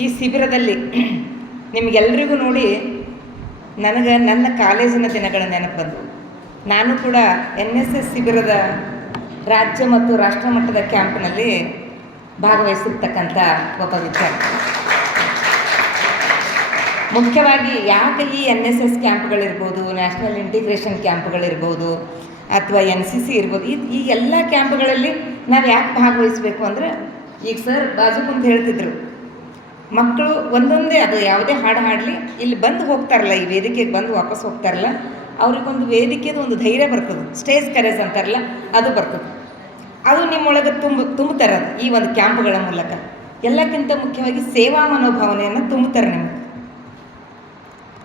ಈ ಶಿಬಿರದಲ್ಲಿ ನಿಮಗೆಲ್ರಿಗೂ ನೋಡಿ ನನಗೆ ನನ್ನ ಕಾಲೇಜಿನ ದಿನಗಳ ನೆನಪು ಬಂದವು ನಾನು ಕೂಡ ಎನ್ ಎಸ್ ಎಸ್ ಶಿಬಿರದ ರಾಜ್ಯ ಮತ್ತು ರಾಷ್ಟ್ರ ಮಟ್ಟದ ಕ್ಯಾಂಪ್ನಲ್ಲಿ ಭಾಗವಹಿಸಿರ್ತಕ್ಕಂಥ ಒಬ್ಬ ವಿದ್ಯಾರ್ಥಿ. ಮುಖ್ಯವಾಗಿ ಯಾಕೆ ಈ ಎನ್ ಎಸ್ ಎಸ್ ಕ್ಯಾಂಪ್ಗಳಿರ್ಬೋದು, ನ್ಯಾಷನಲ್ ಇಂಟಿಗ್ರೇಷನ್ ಕ್ಯಾಂಪ್ಗಳಿರ್ಬೋದು, ಅಥವಾ ಎನ್ ಸಿ ಸಿ ಇರ್ಬೋದು, ಈ ಈ ಎಲ್ಲ ಕ್ಯಾಂಪ್ಗಳಲ್ಲಿ ನಾವು ಯಾಕೆ ಭಾಗವಹಿಸಬೇಕು ಅಂದರೆ, ಈಗ ಸರ್ ಬಾಜು ಹೇಳ್ತಿದ್ರು ಮಕ್ಕಳು ಒಂದೊಂದೇ, ಅದು ಯಾವುದೇ ಹಾಡು ಹಾಡಲಿ, ಇಲ್ಲಿ ಬಂದು ಹೋಗ್ತಾರಲ್ಲ, ಈ ವೇದಿಕೆಗೆ ಬಂದು ವಾಪಸ್ ಹೋಗ್ತಾರಲ್ಲ, ಅವ್ರಿಗೊಂದು ವೇದಿಕೆದು ಒಂದು ಧೈರ್ಯ ಬರ್ತದೆ. ಸ್ಟೇಜ್ ಕರೇಜ್ ಅಂತಾರಲ್ಲ, ಅದು ಬರ್ತದೆ. ಅದು ನಿಮ್ಮೊಳಗೆ ತುಂಬ, ತುಂಬುತ್ತಾರೆ ಅದು, ಈ ಒಂದು ಕ್ಯಾಂಪ್ಗಳ ಮೂಲಕ. ಎಲ್ಲಕ್ಕಿಂತ ಮುಖ್ಯವಾಗಿ ಸೇವಾ ಮನೋಭಾವನೆಯನ್ನು ತುಂಬುತ್ತಾರೆ ನಿಮಗೆ.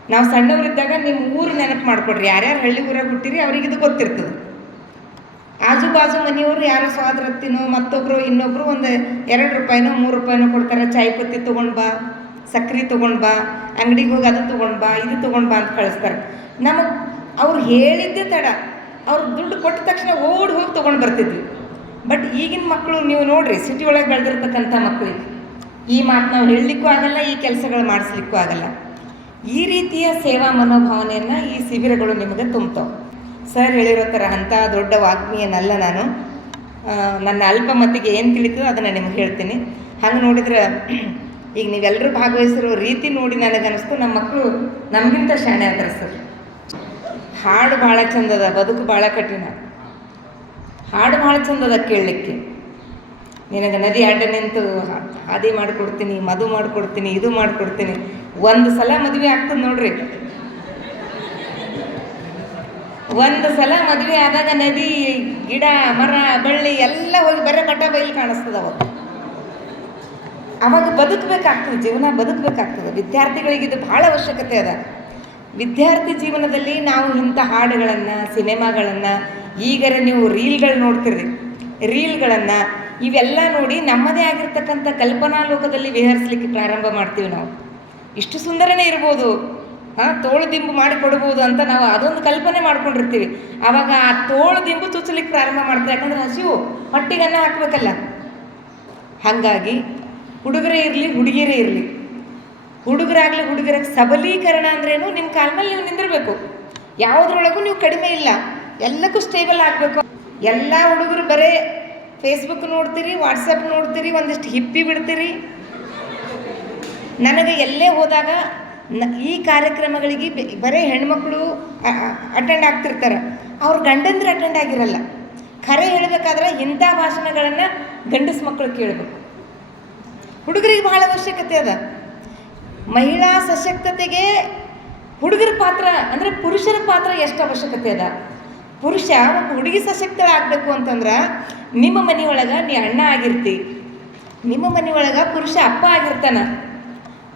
ನಾವು ಸಣ್ಣವರಿದ್ದಾಗ ನಿಮ್ಮ ಊರು ನೆನಪು ಮಾಡಿಕೊಡ್ರಿ. ಯಾರ್ಯಾರು ಹಳ್ಳಿ ಊರಾಗ ಹುಟ್ಟಿರಿ ಅವ್ರಿಗೆ ಇದು ಗೊತ್ತಿರ್ತದೆ. ಆಜು ಬಾಜು ಮನೆಯವರು ಯಾರೋ ಸ್ವಾದ್ರತ್ತಿನೋ ಮತ್ತೊಬ್ಬರು ಇನ್ನೊಬ್ಬರು ಒಂದು ಎರಡು ರೂಪಾಯಿನೋ, ಮೂರು ರೂಪಾಯಿನೋ ಕೊಡ್ತಾರೆ, ಚಾಯ್ ಪತ್ತಿ ತೊಗೊಂಡು ಬಾ, ಸಕ್ರೆ ತೊಗೊಂಡು ಬಾ, ಅಂಗಡಿಗೆ ಹೋಗಿ ಅದು ತೊಗೊಂಡು ಬಾ, ಇದು ತೊಗೊಂಡು ಬಾ ಅಂತ ಕಳಿಸ್ತಾರೆ. ನಮಗೆ ಅವ್ರು ಹೇಳಿದ್ದೇ ತಡ. ಅವ್ರು ದುಡ್ಡು ಕೊಟ್ಟ ತಕ್ಷಣ ಓಡಿ ಹೋಗಿ ತೊಗೊಂಡು ಬರ್ತಿದ್ವಿ. ಬಟ್ ಈಗಿನ ಮಕ್ಕಳು ನೀವು ನೋಡ್ರಿ ಸಿಟಿ ಒಳಗೆ ಬೆಳೆದಿರ್ತಕ್ಕಂಥ ಮಕ್ಕಳಿಗೆ ಈ ಮಾತು ನಾವು ಹೇಳಲಿಕ್ಕೂ ಆಗಲ್ಲ, ಈ ಕೆಲಸಗಳು ಮಾಡಿಸ್ಲಿಕ್ಕೂ ಆಗಲ್ಲ. ಈ ರೀತಿಯ ಸೇವಾ ಮನೋಭಾವನೆಯನ್ನು ಈ ಶಿಬಿರಗಳು ನಿಮಗೆ ತುಂಬ್ತಾವೆ. ಸರ್ ಹೇಳಿರೋ ಥರ ಅಂಥ ದೊಡ್ಡ ವಾಗ್ಮಿಯನ್ನಲ್ಲ ನಾನು. ನನ್ನ ಅಲ್ಪ ಮತ್ತಿಗೆ ಏನು ತಿಳಿತು ಅದನ್ನು ನಿಮ್ಗೆ ಹೇಳ್ತೀನಿ. ಹಂಗೆ ನೋಡಿದ್ರೆ, ಈಗ ನೀವೆಲ್ಲರೂ ಭಾಗವಹಿಸಿರೋ ರೀತಿ ನೋಡಿ ನನಗನ್ನಿಸ್ತು. ನಮ್ಮ ಮಕ್ಕಳು ನಮಗಿಂತ ಶಾಣೆ ಆದ್ರೆ ಸರ್. ಹಾಡು ಭಾಳ ಚಂದದ, ಬದುಕು ಭಾಳ ಕಠಿಣ. ಹಾಡು ಭಾಳ ಚಂದದ ಕೇಳಲಿಕ್ಕೆ. ನಿನಗೆ ನದಿ ಅಡ್ಡ ನಿಂತು ಹಾದಿ ಮಾಡಿಕೊಡ್ತೀನಿ ಮದು ಮಾಡಿಕೊಡ್ತೀನಿ, ಇದು ಮಾಡಿಕೊಡ್ತೀನಿ. ಒಂದು ಸಲ ಮದುವೆ ಆಗ್ತದೆ ನೋಡ್ರಿ. ಒಂದು ಸಲ ಮದುವೆ ಆದಾಗ ನದಿ, ಗಿಡ, ಮರ, ಬಳ್ಳಿ ಎಲ್ಲ ಹೋಗಿ ಬರೀ ಬಟ್ಟ ಬೈಲಿ ಕಾಣಿಸ್ತದ ಅವಾಗ ಅವಾಗ ಬದುಕಬೇಕಾಗ್ತದೆ, ಜೀವನ ಬದುಕಬೇಕಾಗ್ತದೆ. ವಿದ್ಯಾರ್ಥಿಗಳಿಗೆ ಇದು ಭಾಳ ಅವಶ್ಯಕತೆ ಅದ. ವಿದ್ಯಾರ್ಥಿ ಜೀವನದಲ್ಲಿ ನಾವು ಇಂಥ ಹಾಡುಗಳನ್ನು, ಸಿನಿಮಾಗಳನ್ನು, ಈಗರೆ ನೀವು ರೀಲ್ಗಳು ನೋಡ್ತೀರಿ ರೀಲ್ಗಳನ್ನು ಇವೆಲ್ಲ ನೋಡಿ ನಮ್ಮದೇ ಆಗಿರ್ತಕ್ಕಂಥ ಕಲ್ಪನಾ ಲೋಕದಲ್ಲಿ ವಿಹರಿಸ್ಲಿಕ್ಕೆ ಪ್ರಾರಂಭ ಮಾಡ್ತೀವಿ ನಾವು. ಇಷ್ಟು ಸುಂದರನೇ ಇರ್ಬೋದು. ತೋಳು ದಿಂಬು ಮಾಡಿ ಕೊಡ್ಬೋದು ಅಂತ ನಾವು ಅದೊಂದು ಕಲ್ಪನೆ ಮಾಡ್ಕೊಂಡಿರ್ತೀವಿ. ಆವಾಗ ಆ ತೋಳು ದಿಂಬು ಚುಚ್ಚಲಿಕ್ಕೆ ಪ್ರಾರಂಭ ಮಾಡ್ತಾರೆ. ಯಾಕಂದ್ರೆ ಹಸಿವು ಹೊಟ್ಟಿಗನ್ನ ಹಾಕಬೇಕಲ್ಲ. ಹಾಗಾಗಿ ಹುಡುಗರೇ ಇರಲಿ, ಹುಡುಗಿಯರೇ ಇರಲಿ. ಹುಡುಗರಾಗಲಿ ಹುಡುಗರ ಸಬಲೀಕರಣ ಅಂದ್ರೇನು ನಿಮ್ಮ ಕಾಲ ಮೇಲೆ ನೀವು ನಿಂದಿರಬೇಕು. ಯಾವುದ್ರೊಳಗೂ ನೀವು ಕಡಿಮೆ ಇಲ್ಲ. ಎಲ್ಲಕ್ಕೂ ಸ್ಟೇಬಲ್ ಆಗಬೇಕು. ಎಲ್ಲ ಹುಡುಗರು ಬರೇ ಫೇಸ್ಬುಕ್ ನೋಡ್ತೀರಿ ವಾಟ್ಸಪ್ ನೋಡ್ತೀರಿ, ಒಂದಿಷ್ಟು ಹಿಪ್ಪಿ ಬಿಡ್ತೀರಿ. ನನಗೆ ಎಲ್ಲೇ ಹೋದಾಗ ಈ ಕಾರ್ಯಕ್ರಮಗಳಿಗೆ ಬರೀ ಹೆಣ್ಮಕ್ಳು ಅಟೆಂಡ್ ಆಗ್ತಿರ್ತಾರೆ. ಅವ್ರ ಗಂಡಂದ್ರೆ ಅಟೆಂಡ್ ಆಗಿರಲ್ಲ. ಖರೆ ಹೇಳಬೇಕಾದ್ರೆ ಇಂಥ ಭಾಷಣಗಳನ್ನು ಗಂಡಸು ಮಕ್ಕಳು ಕೇಳಬೇಕು. ಹುಡುಗರಿಗೆ ಬಹಳ ಅವಶ್ಯಕತೆ ಅದ. ಮಹಿಳಾ ಸಶಕ್ತತೆಗೆ ಹುಡುಗರ ಪಾತ್ರ, ಅಂದರೆ ಪುರುಷರ ಪಾತ್ರ ಎಷ್ಟು ಅವಶ್ಯಕತೆ ಅದ. ಪುರುಷ ಒಬ್ಬ ಹುಡುಗಿ ಸಶಕ್ತಳಾಗಬೇಕು ಅಂತಂದ್ರೆ ನಿಮ್ಮ ಮನೆಯೊಳಗೆ ನೀ ಅಣ್ಣ ಆಗಿರ್ತಿ. ನಿಮ್ಮ ಮನೆಯೊಳಗೆ ಪುರುಷ ಅಪ್ಪ ಆಗಿರ್ತಾನ.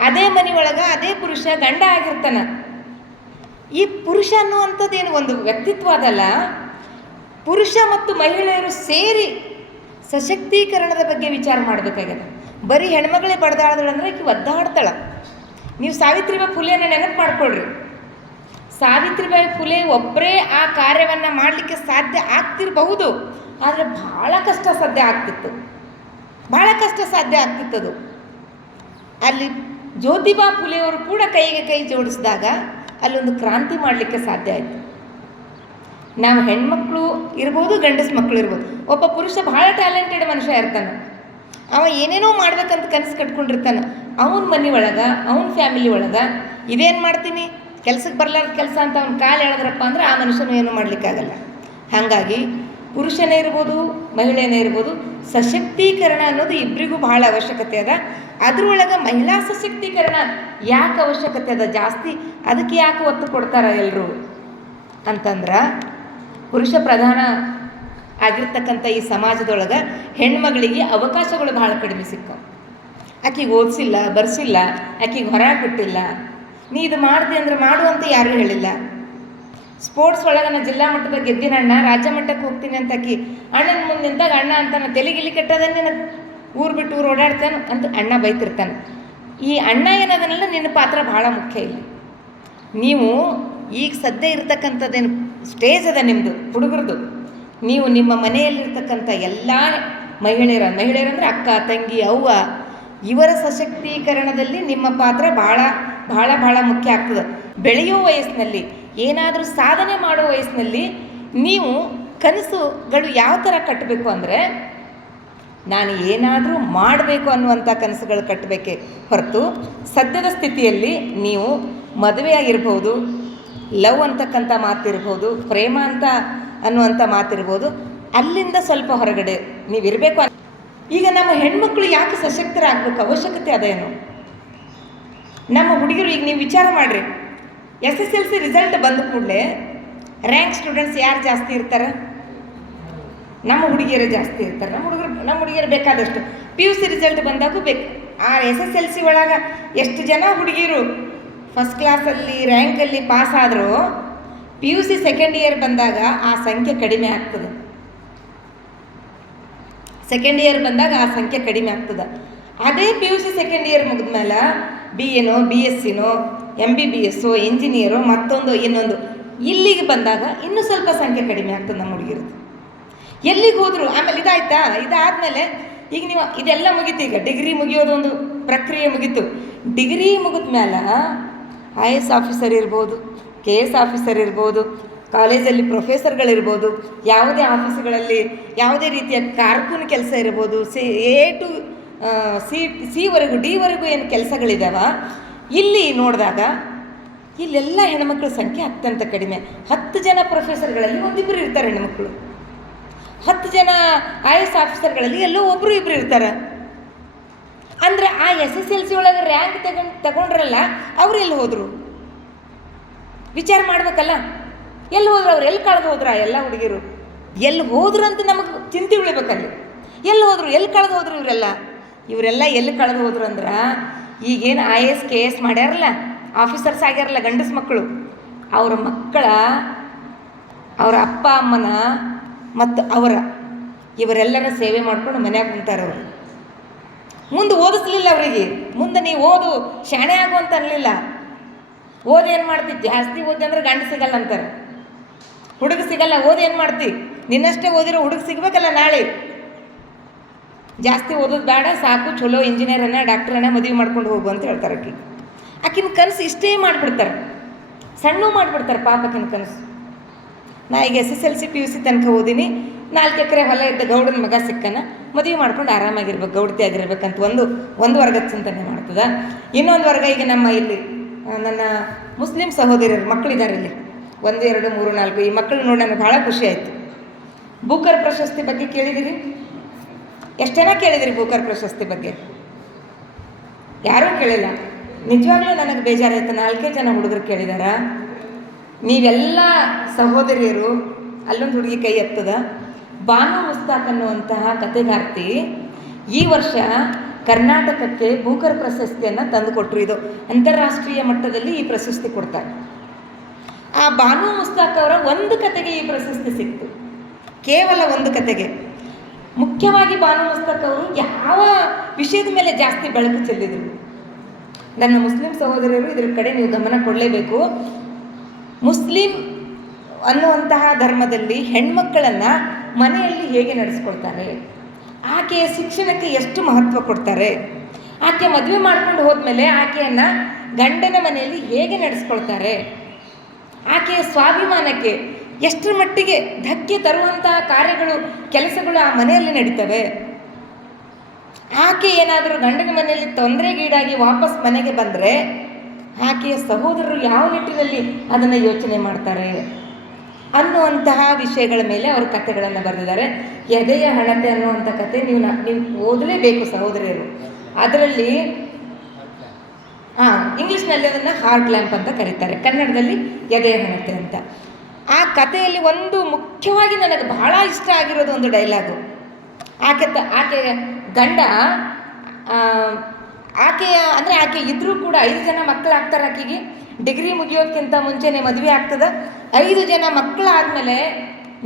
ಅದೇ ಮನೆಯೊಳಗೆ ಅದೇ ಪುರುಷ ಗಂಡ ಆಗಿರ್ತಾನ. ಈ ಪುರುಷ ಅನ್ನುವಂಥದ್ದೇನು ಒಂದು ವ್ಯಕ್ತಿತ್ವ ಅದಲ್ಲ. ಪುರುಷ ಮತ್ತು ಮಹಿಳೆಯರು ಸೇರಿ ಸಶಕ್ತೀಕರಣದ ಬಗ್ಗೆ ವಿಚಾರ ಮಾಡಬೇಕಾಗ್ಯದ ಬರೀ ಹೆಣ್ಮಗಳೇ ಬಡ್ದಾಡ್ದಳು ಆಕಿ ಒದ್ದಾಡ್ತಾಳೆ. ನೀವು ಸಾವಿತ್ರಿಬಾಯಿ ಫುಲೆಯನ್ನು ನೆನಪು ಮಾಡ್ಕೊಳ್ರಿ. ಸಾವಿತ್ರಿಬಾಯಿ ಫುಲೆ ಒಬ್ಬರೇ ಆ ಕಾರ್ಯವನ್ನು ಮಾಡಲಿಕ್ಕೆ ಸಾಧ್ಯ ಆಗ್ತಿರಬಹುದು. ಆದರೆ ಭಾಳ ಕಷ್ಟ ಸಾಧ್ಯ ಆಗ್ತಿತ್ತು. ಭಾಳ ಕಷ್ಟ ಸಾಧ್ಯ ಆಗ್ತಿತ್ತದು. ಅಲ್ಲಿ ಜ್ಯೋತಿಬಾ ಫುಲೆಯವರು ಕೂಡ ಕೈಗೆ ಕೈ ಜೋಡಿಸಿದಾಗ ಅಲ್ಲೊಂದು ಕ್ರಾಂತಿ ಮಾಡಲಿಕ್ಕೆ ಸಾಧ್ಯ ಆಯಿತು. ನಾವು ಹೆಣ್ಮಕ್ಳು ಇರ್ಬೋದು, ಗಂಡಸು ಮಕ್ಕಳು ಇರ್ಬೋದು. ಒಬ್ಬ ಪುರುಷ ಭಾಳ ಟ್ಯಾಲೆಂಟೆಡ್ ಮನುಷ್ಯ ಇರ್ತಾನೆ. ಅವ ಏನೇನೋ ಮಾಡ್ಬೇಕಂತ ಕನಸು ಕಟ್ಕೊಂಡಿರ್ತಾನೆ. ಅವನ ಮನೆ ಒಳಗೆ, ಅವನ ಫ್ಯಾಮಿಲಿ ಒಳಗೆ ಇದೇನು ಮಾಡ್ತೀನಿ? ಕೆಲ್ಸಕ್ಕೆ ಬರ್ಲಾರ್ದ ಕೆಲಸ ಅಂತ ಅವ್ನ ಕಾಲು ಎಳೆದ್ರಪ್ಪ ಅಂದ್ರೆ ಆ ಮನುಷ್ಯನೂ ಏನೂ ಮಾಡಲಿಕ್ಕಾಗಲ್ಲ. ಹಾಗಾಗಿ ಪುರುಷನೇ ಇರ್ಬೋದು, ಮಹಿಳೆನೇ ಇರ್ಬೋದು, ಸಶಕ್ತೀಕರಣ ಅನ್ನೋದು ಇಬ್ಬರಿಗೂ ಬಹಳ ಅವಶ್ಯಕತೆ ಅದ. ಅದ್ರೊಳಗೆ ಮಹಿಳಾ ಸಶಕ್ತೀಕರಣ ಯಾಕೆ ಅವಶ್ಯಕತೆ ಅದ ಜಾಸ್ತಿ? ಅದಕ್ಕೆ ಯಾಕೆ ಒತ್ತು ಕೊಡ್ತಾರ ಎಲ್ಲರೂ ಅಂತಂದ್ರೆ ಪುರುಷ ಪ್ರಧಾನ ಆಗಿರ್ತಕ್ಕಂಥ ಈ ಸಮಾಜದೊಳಗೆ ಹೆಣ್ಮಗಳಿಗೆ ಅವಕಾಶಗಳು ಭಾಳ ಕಡಿಮೆ ಸಿಕ್ಕವು. ಆಕೆಗೆ ಓದಿಸಿಲ್ಲ, ಬರ್ಸಿಲ್ಲ, ಆಕೆಗೆ ಹೊರಗೆ ಬಿಟ್ಟಿಲ್ಲ ನೀ ಇದು ಮಾಡಿದೆ ಅಂದ್ರೆ ಮಾಡು ಅಂತ ಯಾರೂ ಹೇಳಿಲ್ಲ. ಸ್ಪೋರ್ಟ್ಸ್ ಒಳಗೆ ನಾನು ಜಿಲ್ಲಾ ಮಟ್ಟದ ಗೆದ್ದಿನ ಅಣ್ಣ, ರಾಜ್ಯ ಮಟ್ಟಕ್ಕೆ ಹೋಗ್ತೀನಿ ಅಂತ ಆಕಿ ಅಣ್ಣನ ಮುಂದೆ ನಿಂತಾಗ ಅಣ್ಣ ಅಂತ ನಾನು ತೆಲಿಗಿಲಿ ಕೆಟ್ಟದನ್ನೇ ನಾನು ಊರು ಬಿಟ್ಟು ಊರು ಓಡಾಡ್ತಾನೆ ಅಂತ ಅಣ್ಣ ಬೈತಿರ್ತಾನೆ. ಈ ಅಣ್ಣ ಏನದನಲ್ಲ, ನಿನ್ನ ಪಾತ್ರ ಭಾಳ ಮುಖ್ಯ ಇಲ್ಲಿ. ನೀವು ಈಗ ಸದ್ಯ ಇರ್ತಕ್ಕಂಥದ್ದೇನು ಸ್ಟೇಜ್ ಅದ ನಿಮ್ಮದು ಹುಡುಗರದು. ನೀವು ನಿಮ್ಮ ಮನೆಯಲ್ಲಿರ್ತಕ್ಕಂಥ ಎಲ್ಲ ಮಹಿಳೆಯರ, ಮಹಿಳೆಯರಂದ್ರೆ ಅಕ್ಕ, ತಂಗಿ, ಅವ್ವ, ಇವರ ಸಶಕ್ತೀಕರಣದಲ್ಲಿ ನಿಮ್ಮ ಪಾತ್ರ ಭಾಳ ಭಾಳ ಭಾಳ ಮುಖ್ಯ ಆಗ್ತದೆ. ಬೆಳೆಯೋ ವಯಸ್ಸಿನಲ್ಲಿ ಏನಾದರೂ ಸಾಧನೆ ಮಾಡೋ ವಯಸ್ಸಿನಲ್ಲಿ ನೀವು ಕನಸುಗಳು ಯಾವ ಥರ ಕಟ್ಟಬೇಕು ಅಂದರೆ, ನಾನು ಏನಾದರೂ ಮಾಡಬೇಕು ಅನ್ನುವಂಥ ಕನಸುಗಳು ಕಟ್ಟಬೇಕೆ ಹೊರತು ಸದ್ಯದ ಸ್ಥಿತಿಯಲ್ಲಿ ನೀವು ಮದುವೆಯಾಗಿರ್ಬೋದು, ಲವ್ ಅಂತಕ್ಕಂಥ ಮಾತಿರ್ಬೋದು, ಪ್ರೇಮ ಅಂತ ಅನ್ನುವಂಥ ಮಾತಿರ್ಬೋದು, ಅಲ್ಲಿಂದ ಸ್ವಲ್ಪ ಹೊರಗಡೆ ನೀವು ಇರಬೇಕು ಈಗ ನಮ್ಮ ಹೆಣ್ಮಕ್ಳು ಯಾಕೆ ಸಶಕ್ತರಾಗಬೇಕು ಅವಶ್ಯಕತೆ ಅದೇನು? ನಮ್ಮ ಹುಡುಗರು ಈಗ ನೀವು ವಿಚಾರ ಮಾಡಿರಿ. S S L C result ಬಂದ ಕೂಡಲೇ ರ್ಯಾಂಕ್ ಸ್ಟೂಡೆಂಟ್ಸ್ ಯಾರು ಜಾಸ್ತಿ ಇರ್ತಾರೆ? ನಮ್ಮ ಹುಡುಗಿಯರು ಜಾಸ್ತಿ ಇರ್ತಾರೆ. ನಮ್ಮ ಹುಡುಗರು, ನಮ್ಮ ಹುಡುಗಿಯರು ಬೇಕಾದಷ್ಟು. ಪಿ ಯು ಸಿ ರಿಸಲ್ಟ್ ಬಂದಾಗೂ ಬೇಕು. ಆ ಎಸ್ ಎಸ್ ಎಲ್ ಸಿ ಒಳಗೆ ಎಷ್ಟು ಜನ ಹುಡುಗಿಯರು ಫಸ್ಟ್ ಕ್ಲಾಸಲ್ಲಿ ರ್ಯಾಂಕಲ್ಲಿ ಪಾಸ್ ಆದರೂ P U C second year ಬಂದಾಗ ಆ ಸಂಖ್ಯೆ ಕಡಿಮೆ ಆಗ್ತದೆ. ಸೆಕೆಂಡ್ ಇಯರ್ ಬಂದಾಗ ಆ ಸಂಖ್ಯೆ ಕಡಿಮೆ ಆಗ್ತದೆ. ಅದೇ P U C second year ಮುಗಿದ್ಮೇಲೆ ಬಿ ಎನೋ B S ಸಿನೋ M B B S engineer ಮತ್ತೊಂದು, ಇನ್ನೊಂದು ಇಲ್ಲಿಗೆ ಬಂದಾಗ ಇನ್ನೂ ಸ್ವಲ್ಪ ಸಂಖ್ಯೆ ಕಡಿಮೆ ಆಗ್ತದೆ ನಮ್ಮ ಹುಡುಗಿರದು ಎಲ್ಲಿಗೆ ಹೋದರು, ಆಮೇಲೆ ಇದಾಯ್ತಾ? ಇದಾದಮೇಲೆ ಈಗ ನೀವು ಇದೆಲ್ಲ ಮುಗೀತು, ಈಗ ಡಿಗ್ರಿ ಮುಗಿಯೋದು ಒಂದು ಪ್ರಕ್ರಿಯೆ ಮುಗೀತು. ಡಿಗ್ರಿ ಮುಗಿದ್ಮೇಲೆ ಐ ಎಸ್ ಆಫೀಸರ್ ಇರ್ಬೋದು, ಕೆ ಎಸ್ ಆಫೀಸರ್ ಇರ್ಬೋದು, ಕಾಲೇಜಲ್ಲಿ ಪ್ರೊಫೆಸರ್ಗಳಿರ್ಬೋದು, ಯಾವುದೇ ಆಫೀಸ್ಗಳಲ್ಲಿ ಯಾವುದೇ ರೀತಿಯ ಕಾರ್ಕೂನ್ ಕೆಲಸ ಇರ್ಬೋದು, ಸಿ, ಎ ಟು ಸಿ, ಸಿವರೆಗೂ, ಡಿವರೆಗೂ ಏನು ಕೆಲಸಗಳಿದಾವ? ಇಲ್ಲಿ ನೋಡಿದಾಗ, ಇಲ್ಲೆಲ್ಲ ಹೆಣ್ಮಕ್ಳ ಸಂಖ್ಯೆ ಅತ್ಯಂತ ಕಡಿಮೆ. ಹತ್ತು ಜನ ಪ್ರೊಫೆಸರ್ಗಳಲ್ಲಿ ಒಂದಿಬ್ಬರು ಇರ್ತಾರೆ ಹೆಣ್ಮಕ್ಳು. ಹತ್ತು ಜನ ಐ ಎಸ್ ಆಫೀಸರ್ಗಳಲ್ಲಿ ಎಲ್ಲೋ ಒಬ್ಬರು ಇಬ್ಬರು ಇರ್ತಾರೆ. ಅಂದರೆ ಆ ಎಸ್ ಎಸ್ ಎಲ್ ಸಿ ಒಳಗೆ ರ್ಯಾಂಕ್ ತಗೊಂಡು, ತಗೊಂಡ್ರಲ್ಲ, ಅವ್ರು ಎಲ್ಲಿ ಹೋದರು? ವಿಚಾರ ಮಾಡ್ಬೇಕಲ್ಲ? ಎಲ್ಲಿ ಹೋದ್ರು ಅವ್ರು? ಎಲ್ಲಿ ಕಳೆದು ಹೋದ್ರ ಎಲ್ಲ ಹುಡುಗಿರು? ಎಲ್ಲಿ ಹೋದ್ರು ಅಂತ ನಮಗೆ ಚಿಂತೆ ಉಳಿಬೇಕಲ್ಲಿ. ಎಲ್ಲಿ ಹೋದರು? ಎಲ್ಲಿ ಕಳೆದು ಹೋದ್ರು ಇವರೆಲ್ಲ? ಇವರೆಲ್ಲ ಎಲ್ಲಿ ಕಳೆದು ಹೋದ್ರು ಅಂದ್ರೆ ಈಗೇನು ಐ ಎಸ್ ಕೆ ಎಸ್ ಮಾಡ್ಯಾರಲ್ಲ ಆಫೀಸರ್ಸ್ ಆಗ್ಯಾರಲ್ಲ, ಗಂಡಸು ಮಕ್ಕಳು ಅವರ ಮಕ್ಕಳ, ಅವರ ಅಪ್ಪ, ಅಮ್ಮನ ಮತ್ತು ಅವರ, ಇವರೆಲ್ಲರ ಸೇವೆ ಮಾಡ್ಕೊಂಡು ಮನ್ಯಾಗ ಕುಂತಾರೆ ಅವರು. ಮುಂದೆ ಓದಿಸ್ಲಿಲ್ಲ ಅವರಿಗೆ. ಮುಂದೆ ನೀವು ಓದು, ಶಾಣೆ ಆಗು ಅಂತ ಓದಿ ಏನು ಮಾಡ್ತಿ? ಜಾಸ್ತಿ ಓದಿ ಅಂದ್ರೆ ಗಂಡ ಸಿಗಲ್ಲ ಅಂತಾರೆ. ಹುಡುಗ ಸಿಗಲ್ಲ, ಓದು ಏನು ಮಾಡ್ತಿ? ನಿನ್ನಷ್ಟೇ ಓದಿರೋ ಹುಡುಗ ಸಿಗಬೇಕಲ್ಲ ನಾಳೆ. ಜಾಸ್ತಿ ಓದೋದು ಬೇಡ, ಸಾಕು, ಚಲೋ ಇಂಜಿನಿಯರನ್ನ ಡಾಕ್ಟ್ರನ್ನ ಮದುವೆ ಮಾಡ್ಕೊಂಡು ಹೋಗು ಅಂತ ಹೇಳ್ತಾರೆ ಆಕಿ ಆಕಿನ ಕನಸು ಇಷ್ಟೇ ಮಾಡಿಬಿಡ್ತಾರೆ. ಸಣ್ಣ ಮಾಡಿಬಿಡ್ತಾರೆ ಪಾಪಕಿನ ಕನಸು. ನಾ ಈಗ S S L C P U C ತನಕ ಓದಿನಿ, ನಾಲ್ಕು ಎಕರೆ ಹೊಲ ಇದ್ದ ಗೌಡನ ಮಗ ಸಿಕ್ಕನ, ಮದುವೆ ಮಾಡ್ಕೊಂಡು ಆರಾಮಾಗಿರ್ಬೇಕು, ಗೌಡತಿ ಆಗಿರ್ಬೇಕಂತ ಒಂದು ಒಂದು ವರ್ಗದ ಚಿಂತನೆ ಮಾಡ್ತದ. ಇನ್ನೊಂದು ವರ್ಗ ಈಗ ನಮ್ಮ ಇಲ್ಲಿ ನನ್ನ ಮುಸ್ಲಿಂ ಸಹೋದರಿಯರು ಮಕ್ಕಳಿದ್ದಾರೆ ಇಲ್ಲಿ. ಒಂದು, ಎರಡು, ಮೂರು, ನಾಲ್ಕು, ಈ ಮಕ್ಕಳು ನೋಡಿ ನನಗೆ ಭಾಳ ಖುಷಿ ಆಯಿತು. ಬುಕರ್ ಪ್ರಶಸ್ತಿ ಬಗ್ಗೆ ಕೇಳಿದಿರಿ? ಎಷ್ಟು ಜನ ಕೇಳಿದ್ರಿ ಭೂಕರ್ ಪ್ರಶಸ್ತಿ ಬಗ್ಗೆ? ಯಾರೂ ಕೇಳಿಲ್ಲ. ನಿಜವಾಗ್ಲೂ ನನಗೆ ಬೇಜಾರಾಯ್ತು. ನಾಲ್ಕೇ ಜನ ಹುಡುಗರು ಕೇಳಿದಾರ. ನೀವೆಲ್ಲ ಸಹೋದರಿಯರು, ಅಲ್ಲೊಂದು ಹುಡುಗಿ ಕೈ ಎತ್ತದ. ಬಾನು ಮುಸ್ತಾಕ್ ಅನ್ನುವಂತಹ ಕಥೆಗಾರ್ತಿ ಈ ವರ್ಷ ಕರ್ನಾಟಕಕ್ಕೆ ಭೂಕರ್ ಪ್ರಶಸ್ತಿಯನ್ನು ತಂದುಕೊಟ್ರು ಇದು ಅಂತಾರಾಷ್ಟ್ರೀಯ ಮಟ್ಟದಲ್ಲಿ ಈ ಪ್ರಶಸ್ತಿ ಕೊಡ್ತಾರೆ. ಆ ಬಾನು ಮುಸ್ತಾಕ್ ಅವರ ಒಂದು ಕತೆಗೆ ಈ ಪ್ರಶಸ್ತಿ ಸಿಕ್ತು. ಕೇವಲ ಒಂದು ಕತೆಗೆ. ಮುಖ್ಯವಾಗಿ ಬಾನು ಯಾವ ವಿಷಯದ ಮೇಲೆ ಜಾಸ್ತಿ ಬೆಳಕು ಚೆಲ್ಲಿದರು? ನನ್ನ ಮುಸ್ಲಿಂ ಸಹೋದರರು ಇದರ ಕಡೆ ನೀವು ಗಮನ ಕೊಡಲೇಬೇಕು. ಮುಸ್ಲಿಂ ಅನ್ನುವಂತಹ ಧರ್ಮದಲ್ಲಿ ಹೆಣ್ಮಕ್ಕಳನ್ನು ಮನೆಯಲ್ಲಿ ಹೇಗೆ ನಡೆಸ್ಕೊಳ್ತಾರೆ? ಆಕೆಯ ಶಿಕ್ಷಣಕ್ಕೆ ಎಷ್ಟು ಮಹತ್ವ ಕೊಡ್ತಾರೆ? ಆಕೆ ಮದುವೆ ಮಾಡ್ಕೊಂಡು ಹೋದ್ಮೇಲೆ ಆಕೆಯನ್ನು ಗಂಡನ ಮನೆಯಲ್ಲಿ ಹೇಗೆ ನಡೆಸ್ಕೊಳ್ತಾರೆ? ಆಕೆಯ ಸ್ವಾಭಿಮಾನಕ್ಕೆ ಎಷ್ಟರ ಮಟ್ಟಿಗೆ ಧಕ್ಕೆ ತರುವಂತಹ ಕಾರ್ಯಗಳು, ಕೆಲಸಗಳು ಆ ಮನೆಯಲ್ಲಿ ನಡೀತವೆ? ಆಕೆ ಏನಾದರೂ ಗಂಡನ ಮನೆಯಲ್ಲಿ ತೊಂದರೆಗೀಡಾಗಿ ವಾಪಸ್ ಮನೆಗೆ ಬಂದರೆ ಆಕೆಯ ಸಹೋದರರು ಯಾವ ನಿಟ್ಟಿನಲ್ಲಿ ಅದನ್ನು ಯೋಚನೆ ಮಾಡ್ತಾರೆ? ಅನ್ನುವಂತಹ ವಿಷಯಗಳ ಮೇಲೆ ಅವರು ಕಥೆಗಳನ್ನು ಬರೆದಿದ್ದಾರೆ. ಎದೆಯ ಹಣತೆ ಅನ್ನುವಂಥ ಕತೆ ನೀವು ನೀವು ಓದಲೇಬೇಕು ಸಹೋದರಿಯರು. ಅದರಲ್ಲಿ ಹಾಂ ಇಂಗ್ಲೀಷ್ನಲ್ಲಿ ಅದನ್ನು ಹಾರ್ಟ್ ಲ್ಯಾಂಪ್ ಅಂತ ಕರೀತಾರೆ. ಕನ್ನಡದಲ್ಲಿ ಎದೆಯ ಹಣತೆ ಅಂತ. ಆ ಕಥೆಯಲ್ಲಿ ಒಂದು ಮುಖ್ಯವಾಗಿ ನನಗೆ ಬಹಳ ಇಷ್ಟ ಆಗಿರೋದು ಒಂದು ಡೈಲಾಗು. ಆಕೆ ತ, ಆಕೆ ಗಂಡ ಆಕೆಯ, ಅಂದರೆ ಆಕೆ ಇದ್ರೂ ಕೂಡ ಐದು ಜನ ಮಕ್ಕಳಾಗ್ತಾರೆ ಆಕೆಗೆ. ಡಿಗ್ರಿ ಮುಗಿಯೋಕ್ಕಿಂತ ಮುಂಚೆನೇ ಮದುವೆ ಆಗ್ತದೆ. ಐದು ಜನ ಮಕ್ಕಳಾದಮೇಲೆ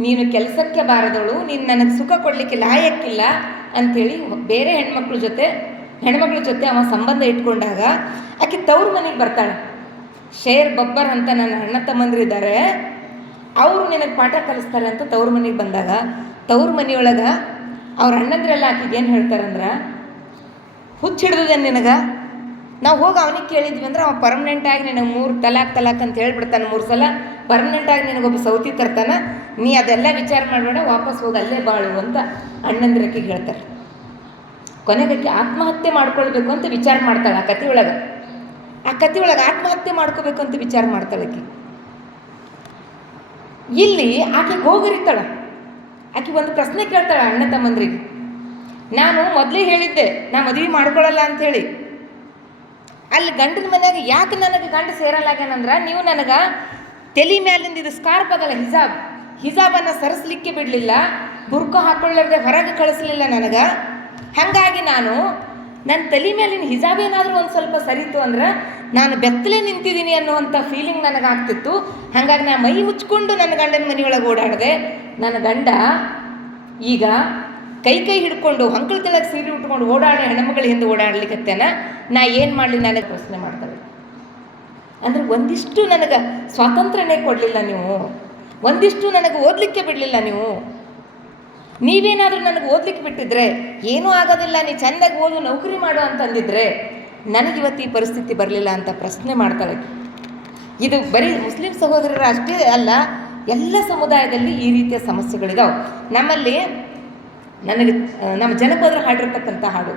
ನೀನು ಕೆಲಸಕ್ಕೆ ಬಾರದವಳು, ನೀನು ನನಗೆ ಸುಖ ಕೊಡಲಿಕ್ಕೆ ಲಾಯಕ್ಕಿಲ್ಲ ಅಂಥೇಳಿ ಬೇರೆ ಹೆಣ್ಮಕ್ಳ ಜೊತೆ ಹೆಣ್ಮಕ್ಳ ಜೊತೆ ಅವ ಸಂಬಂಧ ಇಟ್ಕೊಂಡಾಗ ಆಕೆ ತವ್ರ ಮನೆಗೆ ಬರ್ತಾಳೆ. ಶೇರ್ ಬಬ್ಬರ್ ಅಂತ ನನ್ನ ಅಣ್ಣ ತಮ್ಮಂದಿರಿದ್ದಾರೆ. ಅವರು ನಿನಗೆ ಪಾಠ ಕಲಿಸ್ತಾರೆ ಅಂತ ತವ್ರ ಮನೆಗೆ ಬಂದಾಗ, ತವ್ರ ಮನೆಯೊಳಗೆ ಅವ್ರ ಅಣ್ಣಂದ್ರೆಲ್ಲ ಆಕೆಗೆ ಏನು ಹೇಳ್ತಾರಂದ್ರೆ, ಹುಚ್ಚ ಹಿಡ್ದದೆ ನಿನಗೆ? ನಾವು ಹೋಗಿ ಅವನಿಗೆ ಕೇಳಿದ್ವಿ ಅಂದ್ರೆ ಅವ ಪರ್ಮನೆಂಟಾಗಿ ನಿನಗೆ ಮೂರು ತಲಾಕ್ ತಲಾಕ್ ಅಂತ ಹೇಳ್ಬಿಡ್ತಾನೆ ಮೂರು ಸಲ. ಪರ್ಮನೆಂಟಾಗಿ ನಿನಗೊಬ್ಬ ಸೌತಿ ತರ್ತಾನ. ನೀ ಅದೆಲ್ಲ ವಿಚಾರ ಮಾಡಬೇಡ, ವಾಪಸ್ ಹೋಗಿ ಅಲ್ಲೇ ಬಾಳು ಅಂತ ಅಣ್ಣಂದ್ರಕ್ಕೆ ಹೇಳ್ತಾರೆ. ಕೊನೆಗಕ್ಕೆ ಆತ್ಮಹತ್ಯೆ ಮಾಡ್ಕೊಳ್ಬೇಕು ಅಂತ ವಿಚಾರ ಮಾಡ್ತಾಳೆ ಆ ಕತೆ ಒಳಗೆ. ಆ ಕತೆ ಒಳಗೆ ಆತ್ಮಹತ್ಯೆ ಮಾಡ್ಕೋಬೇಕು ಅಂತ ವಿಚಾರ ಮಾಡ್ತಾಳೆ ಆಕಿ. ಇಲ್ಲಿ ಆಕೆಗೆ ಹೋಗಿರ್ತಾಳ ಆಕೆ ಒಂದು ಪ್ರಶ್ನೆ ಕೇಳ್ತಾಳೆ ಅಣ್ಣ ತಮ್ಮಂದ್ರಿಗೆ. ನಾನು ಮೊದಲೇ ಹೇಳಿದ್ದೆ, ನಾ ಮದುವೆ ಮಾಡ್ಕೊಳ್ಳಲ್ಲ ಅಂಥೇಳಿ ಅಲ್ಲಿ ಗಂಡನ ಮನೆಯಾಗ ಯಾಕೆ ನನಗೆ ಗಂಡ ಸೇರಲಾಗ್ಯಾನಂದ್ರೆ ನೀವು ನನಗೆ ತಲೆ ಮ್ಯಾಲಿಂದ ಇದು ಸ್ಕಾರ್ಪ್ ಅದಲ್ಲ, ಹಿಜಾಬ್. ಹಿಜಾಬನ್ನು ಸರಿಸ್ಲಿಕ್ಕೆ ಬಿಡಲಿಲ್ಲ, ಬುರ್ಕ ಹಾಕೊಳ್ಳದೆ ಹೊರಗೆ ಕಳಿಸ್ಲಿಲ್ಲ ನನಗೆ. ಹಾಗಾಗಿ ನಾನು, ನನ್ನ ತಲೆ ಮೇಲಿನ ಹಿಜಾಬ್ ಏನಾದರೂ ಒಂದು ಸ್ವಲ್ಪ ಸರಿತು ಅಂದ್ರೆ ನಾನು ಬೆತ್ತಲೆ ನಿಂತಿದ್ದೀನಿ ಅನ್ನುವಂಥ ಫೀಲಿಂಗ್ ನನಗೆ ಆಗ್ತಿತ್ತು ಹಾಗಾಗಿ ನಾನು ಮೈ ಮುಚ್ಕೊಂಡು ನನ್ನ ಗಂಡನ ಮನೆಯೊಳಗೆ ಓಡಾಡಿದೆ. ನನ್ನ ಗಂಡ ಈಗ ಕೈ ಕೈ ಹಿಡ್ಕೊಂಡು ಹಂಕಳ ತಲಕ್ಕೆ ಸೀರೆ ಉಟ್ಕೊಂಡು ಓಡಾಡಿ ಹೆಣ್ಮಗಳ ಹಿಂದೆ ಓಡಾಡ್ಲಿಕ್ಕತ್ತೇನ ನಾ ಏನು ಮಾಡಲಿ ನನಗೆ ಪ್ರಶ್ನೆ ಮಾಡ್ತಾರೆ ಅಂದರೆ ಒಂದಿಷ್ಟು ನನಗೆ ಸ್ವಾತಂತ್ರ್ಯನೇ ಕೊಡಲಿಲ್ಲ ನೀವು. ಒಂದಿಷ್ಟು ನನಗೆ ಓದಲಿಕ್ಕೆ ಬಿಡಲಿಲ್ಲ ನೀವು. ನೀವೇನಾದರೂ ನನಗೆ ಓದ್ಲಿಕ್ಕೆ ಬಿಟ್ಟಿದ್ರೆ ಏನೂ ಆಗೋದಿಲ್ಲ, ನೀ ಚೆಂದಾಗಿ ಓದು, ನೌಕರಿ ಮಾಡು ಅಂತಂದಿದ್ರೆ. ನನಗೆ ಇವತ್ತು ಈ ಪರಿಸ್ಥಿತಿ ಬರಲಿಲ್ಲ ಅಂತ ಪ್ರಶ್ನೆ ಮಾಡ್ತಾಳೆ. ಇದು ಬರೀ ಮುಸ್ಲಿಂ ಸಹೋದರರ ಅಷ್ಟೇ ಅಲ್ಲ, ಎಲ್ಲ ಸಮುದಾಯದಲ್ಲಿ ಈ ರೀತಿಯ ಸಮಸ್ಯೆಗಳಿದಾವೆ. ನಮ್ಮಲ್ಲಿ ನನಗೆ ನಮ್ಮ ಜನಪದರು ಹಾಡಿರ್ತಕ್ಕಂಥ ಹಾಡು.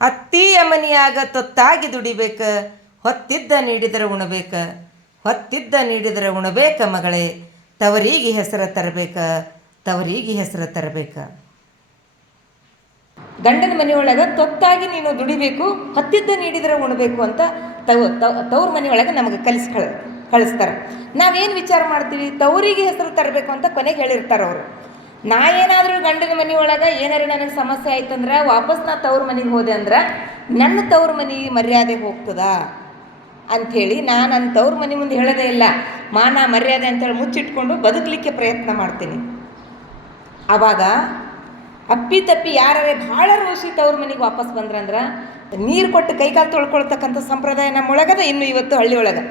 ಅತ್ತಿ ಮನಿಯಾಗ ತೊತ್ತಾಗಿ ದುಡಿಬೇಕ, ಹೊತ್ತಿದ್ದ ನೀಡಿದರೆ ಉಣಬೇಕ, ಹೊತ್ತಿದ್ದ ನೀಡಿದರೆ ಉಣಬೇಕ ಮಗಳೇ, ತವರಿಗೆ ಹೆಸರು ತರಬೇಕ, ತವರಿಗೆ ಹೆಸರು ತರಬೇಕ. ಗಂಡನ ಮನೆಯೊಳಗೆ ತೊತ್ತಾಗಿ ನೀನು ದುಡಿಬೇಕು, ಹತ್ತಿದ್ದ ನೀಡಿದರೆ ಉಣಬೇಕು ಅಂತ ತವ ತವ್ರ ಮನೆಯೊಳಗೆ ನಮಗೆ ಕಲಿಸ್ ಕಳ, ಕಳಿಸ್ತಾರೆ. ನಾವೇನು ವಿಚಾರ ಮಾಡ್ತೀವಿ? ತವರಿಗೆ ಹೆಸರು ತರಬೇಕು ಅಂತ ಕೊನೆಗೆ ಹೇಳಿರ್ತಾರೆ ಅವರು. ನಾ ಏನಾದರೂ ಗಂಡನ ಮನೆಯೊಳಗೆ ಏನಾರು ನನಗೆ ಸಮಸ್ಯೆ ಆಯ್ತಂದ್ರೆ ವಾಪಸ್ ನಾ ತವ್ರ ಮನೆಗೆ ಹೋದೆ ಅಂದ್ರೆ ನನ್ನ ತವ್ರ ಮನೆ ಮರ್ಯಾದೆ ಹೋಗ್ತದ ಅಂಥೇಳಿ ನಾನು ನನ್ನ ತವ್ರ ಮನೆ ಮುಂದೆ ಹೇಳೋದೇ ಇಲ್ಲ. ಮಾನ ಮರ್ಯಾದೆ ಅಂತೇಳಿ ಮುಚ್ಚಿಟ್ಕೊಂಡು ಬದುಕಲಿಕ್ಕೆ ಪ್ರಯತ್ನ ಮಾಡ್ತೀನಿ. ಆವಾಗ ಅಪ್ಪಿ ತಪ್ಪಿ ಯಾರೇ ಭಾಳ ರೋಷಿ ತವ್ರ ಮನೆಗೆ ವಾಪಸ್ ಬಂದ್ರಂದ್ರೆ, ನೀರು ಕೊಟ್ಟು ಕೈಕಾಲು ತೊಳ್ಕೊಳ್ತಕ್ಕಂಥ ಸಂಪ್ರದಾಯ ನಮ್ಮೊಳಗದ ಇನ್ನು ಇವತ್ತು ಹಳ್ಳಿ ಒಳಗೆ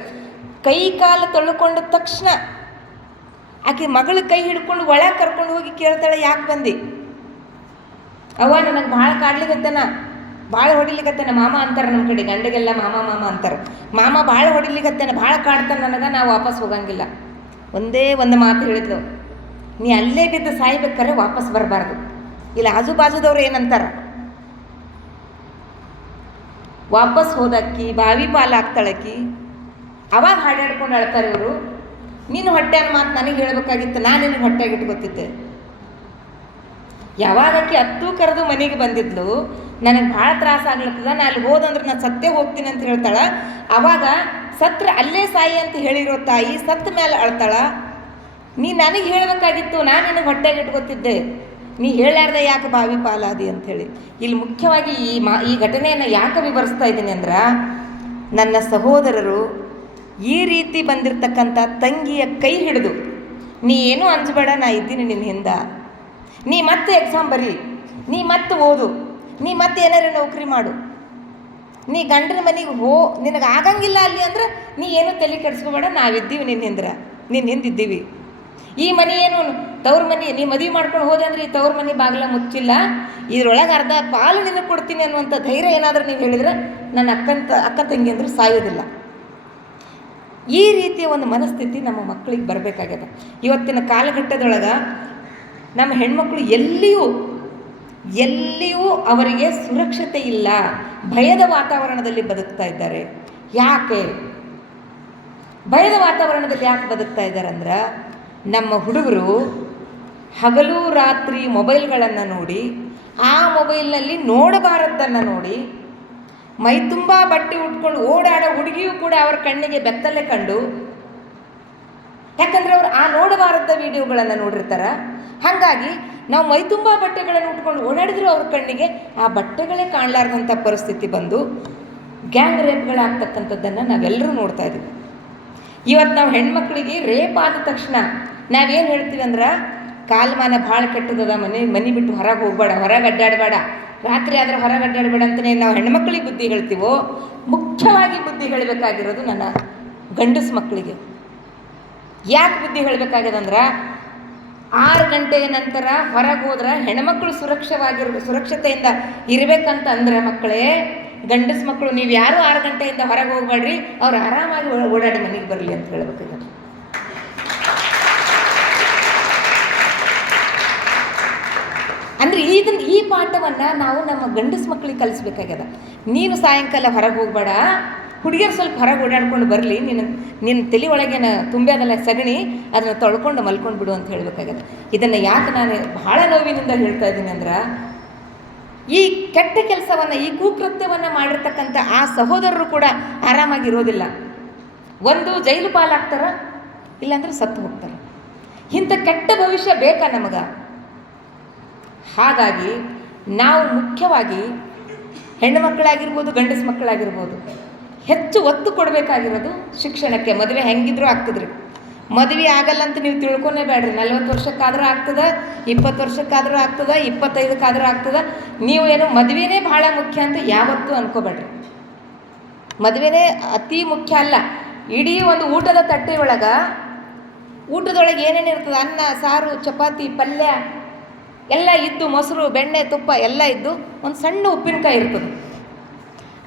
ಕೈ ಕಾಲು ತೊಳ್ಕೊಂಡ ತಕ್ಷಣ ಆಕೆ ಮಗಳ ಕೈ ಹಿಡ್ಕೊಂಡು ಒಳಗೆ ಕರ್ಕೊಂಡು ಹೋಗಿ ಕೇಳ್ತಾಳೆ, ಯಾಕೆ ಬಂದಿ? ಅವ್ವ ನನಗೆ ಭಾಳ ಕಾಡ್ಲಿಕತ್ತನ ಭಾಳ ಹೊಡಿಲಿಕತ್ತನ ಮಾಮ ಅಂತಾರೆ ನಮ್ಮ ಕಡೆ, ಗಂಡಗೆಲ್ಲ ಮಾಮ ಮಾಮ ಅಂತಾರೆ. ಮಾಮ ಭಾಳ ಹೊಡಿಲಿಕತ್ತನ ಭಾಳ ಕಾಡ್ತಾನೆ ನನಗೆ ನಾವು ವಾಪಸ್ ಹೋಗಂಗಿಲ್ಲ. ಒಂದೇ ಒಂದು ಮಾತು ಹೇಳಿದ್ಲು, ನೀ ಅಲ್ಲೇ ಬಿದ್ದು ಸಾಯ್ಬೇಕಾರೆ ವಾಪಸ್ ಬರಬಾರ್ದು. ಇಲ್ಲ ಆಜು ಬಾಜುದವ್ರು ಏನಂತಾರ? ವಾಪಸ್ ಹೋದಕ್ಕಿ, ಬಾವಿ ಪಾಲಾಗ್ತಾಳಕ್ಕಿ ಅವಾಗ ಹಾಡಾಡ್ಕೊಂಡು ಅಳ್ತಾರೆ ಇವರು, ನೀನು ಹೊಟ್ಟೆ ಮಾತು ನನಗೆ ಹೇಳ್ಬೇಕಾಗಿತ್ತು, ನಾನು ನಿನಗೆ ಹೊಟ್ಟೆಗೆ ಇಟ್ಕೊತಿದ್ದೆ ಯಾವಾಗ ಆಕಿ ಹತ್ತು ಕರೆದು ಮನೆಗೆ ಬಂದಿದ್ಲು, ನನಗೆ ಭಾಳ ತ್ರಾಸ ಆಗ್ಲತ್ತದ, ನಾ ಅಲ್ಲಿ ಹೋದಂದ್ರೆ ನಾನು ಸತ್ತೇ ಹೋಗ್ತೀನಿ ಅಂತ ಹೇಳ್ತಾಳ, ಅವಾಗ ಸತ್ರ ಅಲ್ಲೇ ಸಾಯಿ ಅಂತ ಹೇಳಿರೋ ತಾಯಿ ಸತ್ತ ಮೇಲೆ ಅಳ್ತಾಳ, ನೀ ನನಗೆ ಹೇಳಬೇಕಾಗಿತ್ತು, ನಾನು ನಿನಗೆ ಹೊಟ್ಟೆಗೆ ಇಟ್ಕೊತಿದ್ದೆ ನೀ ಹೇಳಾರ್ದೆ ಯಾಕೆ ಬಾವಿ ಪಾಲಾದಿ ಅಂಥೇಳಿ. ಇಲ್ಲಿ ಮುಖ್ಯವಾಗಿ ಈ ಮಾ, ಈ ಘಟನೆಯನ್ನು ಯಾಕೆ ವಿವರಿಸ್ತಾ ಇದ್ದೀನಿ ಅಂದ್ರೆ, ನನ್ನ ಸಹೋದರರು ಈ ರೀತಿ ಬಂದಿರತಕ್ಕಂಥ ತಂಗಿಯ ಕೈ ಹಿಡಿದು, ನೀ ಏನೂ ಅಂಜಬೇಡ, ನಾ ಇದ್ದೀನಿ ನಿನ್ನ ಹಿಂದ. ನೀ ಮತ್ತೆ ಎಕ್ಸಾಮ್ ಬರಿ. ನೀ ಮತ್ತೆ ಓದು. ನೀ ಮತ್ತೆ ಏನಾರು ನೌಕರಿ ಮಾಡು. ನೀ ಗಂಡನ ಮನೆಗೆ ಹೋ, ನಿನಗೆ ಆಗಂಗಿಲ್ಲ ಅಲ್ಲಿ ಅಂದ್ರೆ ನೀ ಏನೂ ತಲೆ ಕೆಡಿಸ್ಕೋಬೇಡ, ನಾವಿದ್ದೀವಿ ನಿನ್ನ ಹಿಂದ್ರೆ. ನಿನ್ನ ಹಿಂದಿದ್ದೀವಿ. ಈ ಮನೆ ಏನು ತವ್ರ ಮನೆ, ನೀ ಮದುವೆ ಮಾಡ್ಕೊಂಡು ಹೋದೆ ಅಂದ್ರೆ ಈ ತವ್ರ ಮನೆ ಬಾಗಿಲ ಮುಚ್ಚಿಲ್ಲ? ಇದ್ರೊಳಗೆ ಅರ್ಧ ಪಾಲು ನಿನಗೆ ಕೊಡ್ತೀನಿ ಅನ್ನುವಂಥ ಧೈರ್ಯ ಏನಾದರೂ ನೀವು ಹೇಳಿದ್ರೆ ನನ್ನ ಅಕ್ಕಂತ ಅಕ್ಕ ತಂಗಿ ಅಂದ್ರೆ ಸಾಯೋದಿಲ್ಲ ಈ ರೀತಿಯ ಒಂದು ಮನಸ್ಥಿತಿ ನಮ್ಮ ಮಕ್ಕಳಿಗೆ ಬರಬೇಕಾಗ್ಯದ. ಇವತ್ತಿನ ಕಾಲಘಟ್ಟದೊಳಗೆ ನಮ್ಮ ಹೆಣ್ಮಕ್ಳು ಎಲ್ಲಿಯೂ ಎಲ್ಲಿಯೂ ಅವರಿಗೆ ಸುರಕ್ಷತೆ ಇಲ್ಲ. ಭಯದ ವಾತಾವರಣದಲ್ಲಿ ಬದುಕ್ತಾ ಇದ್ದಾರೆ. ಯಾಕೆ? ಭಯದ ವಾತಾವರಣದಲ್ಲಿ ಯಾಕೆ ಬದುಕ್ತಾ ಇದ್ದಾರೆ ಅಂದ್ರೆ ನಮ್ಮ ಹುಡುಗರು ಹಗಲು ರಾತ್ರಿ ಮೊಬೈಲ್ಗಳನ್ನು ನೋಡಿ, ಆ ಮೊಬೈಲ್ನಲ್ಲಿ ನೋಡಬಾರದ್ದನ್ನು ನೋಡಿ, ಮೈ ತುಂಬ ಬಟ್ಟೆ ಉಟ್ಕೊಂಡು ಓಡಾಡೋ ಹುಡುಗಿಯೂ ಕೂಡ ಅವರ ಕಣ್ಣಿಗೆ ಬೆತ್ತಲೆ ಕಂಡು, ಯಾಕಂದರೆ ಅವರು ಆ ನೋಡಬಾರದ ವಿಡಿಯೋಗಳನ್ನು ನೋಡಿರ್ತಾರೆ. ಹಾಗಾಗಿ ನಾವು ಮೈ ತುಂಬ ಬಟ್ಟೆಗಳನ್ನು ಉಟ್ಕೊಂಡು ಓಡಾಡಿದ್ರು ಅವ್ರ ಕಣ್ಣಿಗೆ ಆ ಬಟ್ಟೆಗಳೇ ಕಾಣಲಾರ್ದಂಥ ಪರಿಸ್ಥಿತಿ ಬಂದು ಗ್ಯಾಂಗ್ ರೇಪ್ಗಳಾಗ್ತಕ್ಕಂಥದ್ದನ್ನು ನಾವೆಲ್ಲರೂ ನೋಡ್ತಾ ಇದ್ದೀವಿ ಇವತ್ತು ನಾವು ಹೆಣ್ಮಕ್ಳಿಗೆ ರೇಪ್ ಆದ ತಕ್ಷಣ ನಾವೇನು ಹೇಳ್ತೀವಿ ಅಂದ್ರೆ, ಕಾಲಮಾನ ಭಾಳ ಕೆಟ್ಟದದ, ಮನೆ ಮನೆ ಬಿಟ್ಟು ಹೊರಗೆ ಹೋಗ್ಬೇಡ, ಹೊರಗೆ ಅಡ್ಡಾಡಬೇಡ. ರಾತ್ರಿ ಆದ್ರೆ ಹೊರಗೆ ಅಡ್ಡಾಡಬೇಡ ಅಂತಲೇ ನಾವು ಹೆಣ್ಮಕ್ಳಿಗೆ ಬುದ್ಧಿ ಹೇಳ್ತೀವೋ, ಮುಖ್ಯವಾಗಿ ಬುದ್ಧಿ ಹೇಳಬೇಕಾಗಿರೋದು ನನ್ನ ಗಂಡಸು ಮಕ್ಕಳಿಗೆ ಯಾಕೆ ಬುದ್ಧಿ ಹೇಳಬೇಕಾಗ್ಯದಂದ್ರೆ, ಆರು ಗಂಟೆಯ ನಂತರ ಹೊರಗೆ ಹೋದ್ರೆ ಹೆಣ್ಮಕ್ಳು ಸುರಕ್ಷವಾಗಿರ್ಬೇಕು ಸುರಕ್ಷತೆಯಿಂದ ಇರಬೇಕಂತ ಅಂದರೆ ಮಕ್ಕಳೇ ಗಂಡಸ ಮಕ್ಕಳು, ನೀವು ಯಾರು ಆರು ಗಂಟೆಯಿಂದ ಹೊರಗೆ ಹೋಗ್ಬೇಡ್ರಿ, ಅವ್ರು ಆರಾಮಾಗಿ ಓಡಾಡಿ ಮನೆಗೆ ಬರಲಿ ಅಂತ ಹೇಳ್ಬೇಕಾಗ ಅಂದ್ರೆ ಇದನ್ನ ಈ ಪಾಠವನ್ನು ನಾವು ನಮ್ಮ ಗಂಡಸು ಮಕ್ಕಳಿಗೆ ಕಲಿಸ್ಬೇಕಾಗ್ಯದ. ನೀನು ಸಾಯಂಕಾಲ ಹೊರಗೆ ಹೋಗ್ಬೇಡ, ಹುಡುಗಿಯರು ಸ್ವಲ್ಪ ಹೊರಗೆ ಓಡಾಡ್ಕೊಂಡು ಬರಲಿ ನಿನ್ನ ನಿನ್ನ ತಲೆ ಒಳಗೇನ ತುಂಬ್ಯಾದಲ್ಲ ಸಗಣಿ, ಅದನ್ನು ತೊಳ್ಕೊಂಡು ಮಲ್ಕೊಂಡು ಬಿಡು ಅಂತ ಹೇಳ್ಬೇಕಾಗ್ಯದ. ಇದನ್ನು ಯಾಕೆ ನಾನು ಭಾಳ ನೋವಿನಿಂದ ಹೇಳ್ತಾ ಇದ್ದೀನಿ ಅಂದ್ರೆ ಈ ಕೆಟ್ಟ ಕೆಲಸವನ್ನು, ಈ ಕುಕೃತ್ಯವನ್ನು ಮಾಡಿರ್ತಕ್ಕಂಥ ಆ ಸಹೋದರರು ಕೂಡ ಆರಾಮಾಗಿರೋದಿಲ್ಲ. ಒಂದು ಜೈಲು ಪಾಲಾಗ್ತಾರ, ಇಲ್ಲಾಂದ್ರೆ ಸತ್ತು ಹೋಗ್ತಾರೆ. ಇಂಥ ಕೆಟ್ಟ ಭವಿಷ್ಯ ಬೇಕಾ ನಮಗೆ? ಹಾಗಾಗಿ ನಾವು ಮುಖ್ಯವಾಗಿ ಹೆಣ್ಣು ಮಕ್ಕಳಾಗಿರ್ಬೋದು ಗಂಡಸು ಮಕ್ಕಳಾಗಿರ್ಬೋದು ಹೆಚ್ಚು ಒತ್ತು ಕೊಡಬೇಕಾಗಿರೋದು ಶಿಕ್ಷಣಕ್ಕೆ. ಮದುವೆ ಹೆಂಗಿದ್ರೂ ಆಗ್ತದ್ರಿ. ಮದುವೆ ಆಗಲ್ಲ ಅಂತ ನೀವು ತಿಳ್ಕೊನೇ ಬೇಡ್ರಿ. ನಲ್ವತ್ತು ವರ್ಷಕ್ಕಾದ್ರೂ ಆಗ್ತದ, ಇಪ್ಪತ್ತು ವರ್ಷಕ್ಕಾದ್ರೂ ಆಗ್ತದ, ಇಪ್ಪತ್ತೈದಕ್ಕಾದ್ರೂ ಆಗ್ತದ. ನೀವು ಏನು ಮದುವೆನೇ ಭಾಳ ಮುಖ್ಯ ಅಂತ ಯಾವತ್ತೂ ಅನ್ಕೋಬೇಡ್ರಿ. ಮದುವೆನೇ ಅತಿ ಮುಖ್ಯ ಅಲ್ಲ. ಇಡೀ ಒಂದು ಊಟದ ತಟ್ಟೆ ಊಟದೊಳಗೆ ಏನೇನು ಇರ್ತದೆ? ಅನ್ನ, ಸಾರು, ಚಪಾತಿ, ಪಲ್ಯ ಎಲ್ಲ ಇದ್ದು, ಮೊಸರು, ಬೆಣ್ಣೆ, ತುಪ್ಪ ಎಲ್ಲ ಇದ್ದು ಒಂದು ಸಣ್ಣ ಉಪ್ಪಿನಕಾಯಿ ಇರ್ತದೆ.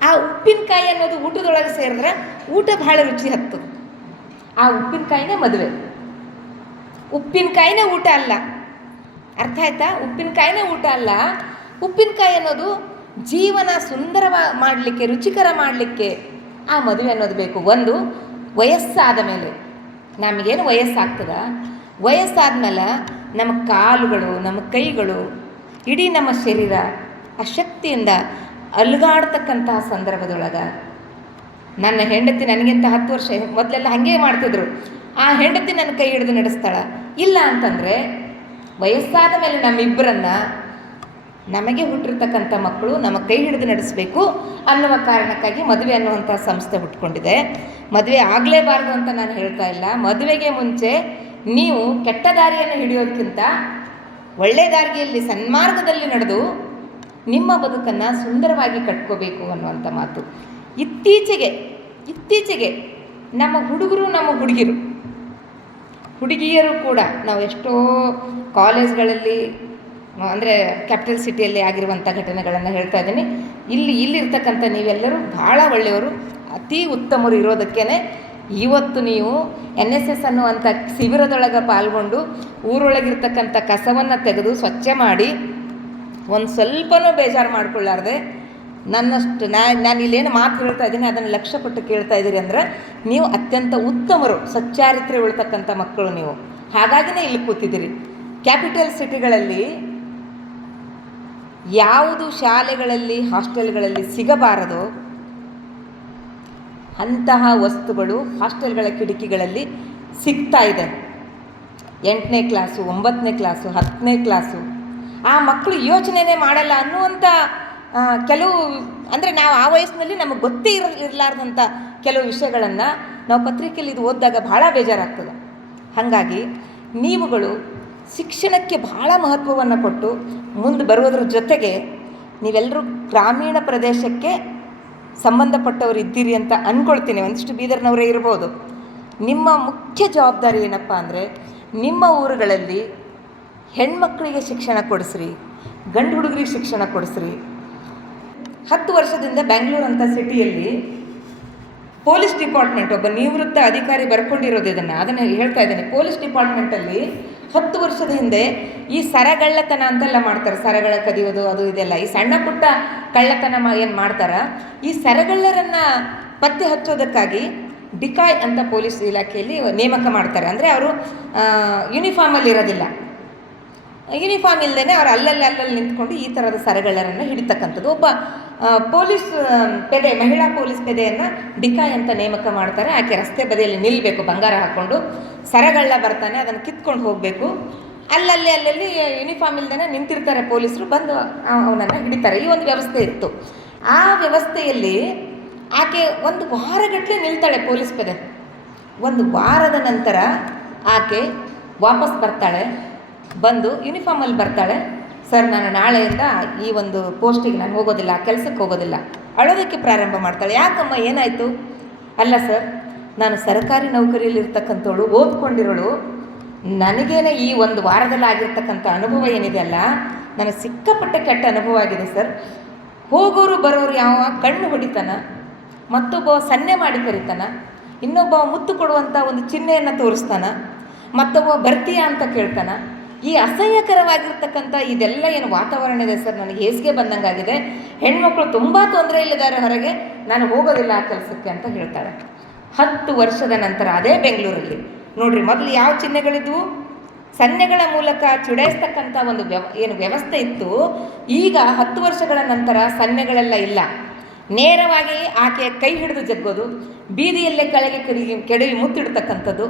ಆ ಉಪ್ಪಿನಕಾಯಿ ಅನ್ನೋದು ಊಟದೊಳಗೆ ಸೇರಿದ್ರೆ ಊಟ ಭಾಳ ರುಚಿ ಹತ್ತದ. ಆ ಉಪ್ಪಿನಕಾಯಿನೇ ಮದುವೆ. ಉಪ್ಪಿನಕಾಯಿನೇ ಊಟ ಅಲ್ಲ. ಅರ್ಥ ಆಯ್ತಾ? ಉಪ್ಪಿನಕಾಯಿನೇ ಊಟ ಅಲ್ಲ. ಉಪ್ಪಿನಕಾಯಿ ಅನ್ನೋದು ಜೀವನ ಸುಂದರವ, ಮಾಡಲಿಕ್ಕೆ, ರುಚಿಕರ ಮಾಡಲಿಕ್ಕೆ ಆ ಮದುವೆ ಅನ್ನೋದು ಬೇಕು. ಒಂದು, ವಯಸ್ಸಾದ ಮೇಲೆ. ನಮಗೇನು ವಯಸ್ಸಾಗ್ತದ? ವಯಸ್ಸಾದ ಮೇಲೆ ನಮ್ಮ ಕಾಲುಗಳು, ನಮ್ಮ ಕೈಗಳು, ಇಡೀ ನಮ್ಮ ಶರೀರ ಆ ಶಕ್ತಿಯಿಂದ ಅಲುಗಾಡ್ತಕ್ಕಂತಹ ಸಂದರ್ಭದೊಳಗೆ ನನ್ನ ಹೆಂಡತಿ ನನಗಿಂತ ಹತ್ತು ವರ್ಷ ಮೊದಲೆಲ್ಲ ಹಾಗೆ ಮಾಡ್ತಿದ್ರು. ಆ ಹೆಂಡತಿ ನನ್ನ ಕೈ ಹಿಡಿದು ನಡೆಸ್ತಾಳ. ಇಲ್ಲ ಅಂತಂದರೆ ವಯಸ್ಸಾದ ಮೇಲೆ ನಮ್ಮಿಬ್ಬರನ್ನು ನಮಗೆ ಹುಟ್ಟಿರ್ತಕ್ಕಂಥ ಮಕ್ಕಳು ನಮ್ಮ ಕೈ ಹಿಡಿದು ನಡೆಸಬೇಕು ಅನ್ನುವ ಕಾರಣಕ್ಕಾಗಿ ಮದುವೆ ಅನ್ನುವಂಥ ಸಂಸ್ಥೆ ಹುಟ್ಕೊಂಡಿದೆ. ಮದುವೆ ಆಗಲೇಬಾರ್ದು ಅಂತ ನಾನು ಹೇಳ್ತಾ ಇಲ್ಲ. ಮದುವೆಗೆ ಮುಂಚೆ ನೀವು ಕೆಟ್ಟ ದಾರಿಯನ್ನು ಹಿಡಿಯೋದಕ್ಕಿಂತ ಒಳ್ಳೆ ದಾರಿಯಲ್ಲಿ ಸನ್ಮಾರ್ಗದಲ್ಲಿ ನಡೆದು ನಿಮ್ಮ ಬದುಕನ್ನು ಸುಂದರವಾಗಿ ಕಟ್ಕೋಬೇಕು ಅನ್ನುವಂಥ ಮಾತು. ಇತ್ತೀಚೆಗೆ ಇತ್ತೀಚೆಗೆ ನಮ್ಮ ಹುಡುಗರು, ನಮ್ಮ ಹುಡುಗಿರು ಹುಡುಗಿಯರು ಕೂಡ ನಾವು ಎಷ್ಟೋ ಕಾಲೇಜ್ಗಳಲ್ಲಿ, ಅಂದರೆ ಕ್ಯಾಪಿಟಲ್ ಸಿಟಿಯಲ್ಲಿ ಆಗಿರುವಂಥ ಘಟನೆಗಳನ್ನು ಹೇಳ್ತಾ ಇದ್ದೀನಿ. ಇಲ್ಲಿ, ಇಲ್ಲಿರ್ತಕ್ಕಂಥ ನೀವೆಲ್ಲರೂ ಭಾಳ ಒಳ್ಳೆಯವರು, ಅತಿ ಉತ್ತಮರು ಇರೋದಕ್ಕೇ ಇವತ್ತು ನೀವು ಎನ್ ಎಸ್ ಎಸ್ ಅನ್ನುವಂಥ ಶಿಬಿರದೊಳಗೆ ಪಾಲ್ಗೊಂಡು ಊರೊಳಗಿರ್ತಕ್ಕಂಥ ಕಸವನ್ನು ತೆಗೆದು ಸ್ವಚ್ಛ ಮಾಡಿ, ಒಂದು ಸ್ವಲ್ಪನೂ ಬೇಜಾರು ಮಾಡ್ಕೊಳ್ಳಾರ್ದೆ ನನ್ನಷ್ಟು, ನಾ, ನಾನು ಇಲ್ಲೇನು ಮಾತು ಹೇಳ್ತಾ ಇದ್ದೀನಿ, ಅದನ್ನು ಲಕ್ಷ್ಯ ಕೊಟ್ಟು ಕೇಳ್ತಾ ಇದ್ದೀರಿ ಅಂದ್ರೆ, ನೀವು ಅತ್ಯಂತ ಉತ್ತಮರು ಸಚ್ಚಾರಿತ್ರ್ಯ ಉಳ್ತಕ್ಕಂಥ ಮಕ್ಕಳು ನೀವು. ಹಾಗಾಗಿನೇ ಇಲ್ಲಿ ಕೂತಿದ್ದೀರಿ. ಕ್ಯಾಪಿಟಲ್ ಸಿಟಿಗಳಲ್ಲಿ ಯಾವುದು ಶಾಲೆಗಳಲ್ಲಿ, ಹಾಸ್ಟೆಲ್ಗಳಲ್ಲಿ ಸಿಗಬಾರದು. ಅಂತಹ ವಸ್ತುಗಳು ಹಾಸ್ಟೆಲ್ಗಳ ಕಿಟಕಿಗಳಲ್ಲಿ ಸಿಗ್ತಾ ಇದೆ. ಎಂಟನೇ ಕ್ಲಾಸು, ಒಂಬತ್ತನೇ ಕ್ಲಾಸು, ಹತ್ತನೇ ಕ್ಲಾಸು. ಆ ಮಕ್ಕಳು ಯೋಚನೆನೇ ಮಾಡಲ್ಲ ಅನ್ನುವಂಥ ಕೆಲವು, ಅಂದರೆ ನಾವು ಆ ವಯಸ್ಸಿನಲ್ಲಿ ನಮಗೆ ಗೊತ್ತೇ ಇರ ಇರಲಾರ್ದಂಥ ಕೆಲವು ವಿಷಯಗಳನ್ನು ನಾವು ಪತ್ರಿಕೆಯಲ್ಲಿ ಇದು ಓದಿದಾಗ ಭಾಳ ಬೇಜಾರಾಗ್ತದೆ. ಹಾಗಾಗಿ ನೀವುಗಳು ಶಿಕ್ಷಣಕ್ಕೆ ಭಾಳ ಮಹತ್ವವನ್ನು ಕೊಟ್ಟು ಮುಂದೆ ಬರುವುದರ ಜೊತೆಗೆ ನೀವೆಲ್ಲರೂ ಗ್ರಾಮೀಣ ಪ್ರದೇಶಕ್ಕೆ ಸಂಬಂಧಪಟ್ಟವರು ಇದ್ದೀರಿ ಅಂತ ಅಂದ್ಕೊಳ್ತೀನಿ ಒಂದಿಷ್ಟು ಬೀದರ್ನವರೇ ಇರ್ಬೋದು. ನಿಮ್ಮ ಮುಖ್ಯ ಜವಾಬ್ದಾರಿ ಏನಪ್ಪ ಅಂದರೆ ನಿಮ್ಮ ಊರುಗಳಲ್ಲಿ ಹೆಣ್ಮಕ್ಳಿಗೆ ಶಿಕ್ಷಣ ಕೊಡಿಸ್ರಿ, ಗಂಡು ಹುಡುಗರಿಗೆ ಶಿಕ್ಷಣ ಕೊಡಿಸ್ರಿ ಹತ್ತು ವರ್ಷದಿಂದ ಬೆಂಗಳೂರು ಅಂತ ಸಿಟಿಯಲ್ಲಿ ಪೊಲೀಸ್ ಡಿಪಾರ್ಟ್ಮೆಂಟ್ ಒಬ್ಬ ನಿವೃತ್ತ ಅಧಿಕಾರಿ ಬರ್ಕೊಂಡಿರೋದು ಇದನ್ನು, ಅದನ್ನು ಹೇಳ್ತಾ ಇದ್ದೇನೆ. ಪೊಲೀಸ್ ಡಿಪಾರ್ಟ್ಮೆಂಟಲ್ಲಿ ಹತ್ತು ವರ್ಷದ ಹಿಂದೆ ಈ ಸರಗಳ್ಳತನ ಅಂತೆಲ್ಲ ಮಾಡ್ತಾರೆ. ಸರಗಳ ಕದಿಯೋದು, ಅದು ಇದೆಲ್ಲ. ಈ ಸಣ್ಣ ಪುಟ್ಟ ಕಳ್ಳತನ ಏನು ಮಾಡ್ತಾರೆ? ಈ ಸರಗಳ್ಳರನ್ನು ಪತ್ತೆ ಹಚ್ಚೋದಕ್ಕಾಗಿ ಡಿಕಾಯ್ ಅಂತ ಪೊಲೀಸ್ ಇಲಾಖೆಯಲ್ಲಿ ನೇಮಕ ಮಾಡ್ತಾರೆ. ಅಂದರೆ ಅವರು ಯೂನಿಫಾರ್ಮಲ್ಲಿ ಇರೋದಿಲ್ಲ. ಯೂನಿಫಾರ್ಮ್ ಇಲ್ಲದೇ ಅವ್ರು ಅಲ್ಲಲ್ಲಿ ಅಲ್ಲಲ್ಲಿ ನಿಂತ್ಕೊಂಡು ಈ ಥರದ ಸರಗಳರನ್ನು ಹಿಡಿತಕ್ಕಂಥದ್ದು. ಒಬ್ಬ ಪೊಲೀಸ್ ಪೆದೆ, ಮಹಿಳಾ ಪೊಲೀಸ್ ಪೆದೆಯನ್ನು ಡಿಕಾಯ್ ಅಂತ ನೇಮಕ ಮಾಡ್ತಾರೆ. ಆಕೆ ರಸ್ತೆ ಬದಿಯಲ್ಲಿ ನಿಲ್ಲಬೇಕು ಬಂಗಾರ ಹಾಕ್ಕೊಂಡು ಸರಗಳ್ಳ ಬರ್ತಾನೆ, ಅದನ್ನು ಕಿತ್ಕೊಂಡು ಹೋಗಬೇಕು. ಅಲ್ಲಲ್ಲಿ ಅಲ್ಲಲ್ಲಿ ಯೂನಿಫಾರ್ಮ್ ಇಲ್ದೇ ನಿಂತಿರ್ತಾರೆ ಪೊಲೀಸರು, ಬಂದು ಅವನನ್ನು ಹಿಡಿತಾರೆ. ಈ ಒಂದು ವ್ಯವಸ್ಥೆ ಇತ್ತು. ಆ ವ್ಯವಸ್ಥೆಯಲ್ಲಿ ಆಕೆ ಒಂದು ವಾರಗಟ್ಟಲೆ ನಿಲ್ತಾಳೆ ಪೊಲೀಸ್ ಪೆದೆ. ಒಂದು ವಾರದ ನಂತರ ಆಕೆ ವಾಪಸ್ ಬರ್ತಾಳೆ, ಬಂದು ಯೂನಿಫಾರ್ಮಲ್ಲಿ ಬರ್ತಾಳೆ. ಸರ್ ನಾನು ನಾಳೆಯಿಂದ ಈ ಒಂದು ಪೋಸ್ಟಿಗೆ ನಾನು ಹೋಗೋದಿಲ್ಲ, ಕೆಲಸಕ್ಕೆ ಹೋಗೋದಿಲ್ಲ. ಅಳೋದಕ್ಕೆ ಪ್ರಾರಂಭ ಮಾಡ್ತಾಳೆ. ಯಾಕಮ್ಮ, ಏನಾಯಿತು? ಅಲ್ಲ ಸರ್ ನಾನು ಸರ್ಕಾರಿ ನೌಕರಿಯಲ್ಲಿರ್ತಕ್ಕಂಥವಳು, ಓದ್ಕೊಂಡಿರೋಳು. ನನಗೇನೆ ಈ ಒಂದು ವಾರದಲ್ಲಿ ಆಗಿರ್ತಕ್ಕಂಥ ಅನುಭವ ಏನಿದೆ ಅಲ್ಲ, ನನಗೆ ಸಿಕ್ಕಪಟ್ಟೆ ಕೆಟ್ಟ ಅನುಭವ ಆಗಿದೆ ಸರ್ ಹೋಗೋರು ಬರೋರು ಯಾವ ಕಣ್ಣು ಹೊಡಿತಾನ, ಮತ್ತೊಬ್ಬ ಸನ್ನೆ ಮಾಡಿ ಕರಿತಾನ, ಇನ್ನೊಬ್ಬ ಮುತ್ತು ಕೊಡುವಂಥ ಒಂದು ಚಿಹ್ನೆಯನ್ನು ತೋರಿಸ್ತಾನ, ಮತ್ತೊಬ್ಬ ಬರ್ತೀಯಾ ಅಂತ ಕೇಳ್ತಾನ. ಈ ಅಸಹ್ಯಕರವಾಗಿರ್ತಕ್ಕಂಥ ಇದೆಲ್ಲ ಏನು ವಾತಾವರಣ ಇದೆ ಸರ್? ನನಗೆ ಹೇಸಿಗೆ ಬಂದಂಗಾಗಿದೆ. ಹೆಣ್ಮಕ್ಳು ತುಂಬ ತೊಂದರೆ ಇಲ್ಲದಾರೆ ಹೊರಗೆ. ನಾನು ಹೋಗೋದಿಲ್ಲ ಆ ಕೆಲಸಕ್ಕೆ ಅಂತ ಹೇಳ್ತಾಳೆ ಹತ್ತು ವರ್ಷದ ನಂತರ ಅದೇ ಬೆಂಗಳೂರಲ್ಲಿ. ನೋಡ್ರಿ, ಮೊದಲು ಯಾವ ಚಿಹ್ನೆಗಳಿದ್ವು? ಸನ್ನೆಗಳ ಮೂಲಕ ಚುಡಾಯಿಸ್ತಕ್ಕಂಥ ಒಂದು ವ್ಯವ ಏನು ವ್ಯವಸ್ಥೆ ಇತ್ತು. ಈಗ ಹತ್ತು ವರ್ಷಗಳ ನಂತರ ಸನ್ನೆಗಳೆಲ್ಲ ಇಲ್ಲ. ನೇರವಾಗಿ ಆಕೆ ಕೈ ಹಿಡಿದು ಜಗ್ಗೋದು, ಬೀದಿಯಲ್ಲೇ ಕೆಳಗೆ ಕೆಡವಿ ಕೆಡವಿ ಮುತ್ತಿಡ್ತಕ್ಕಂಥದ್ದು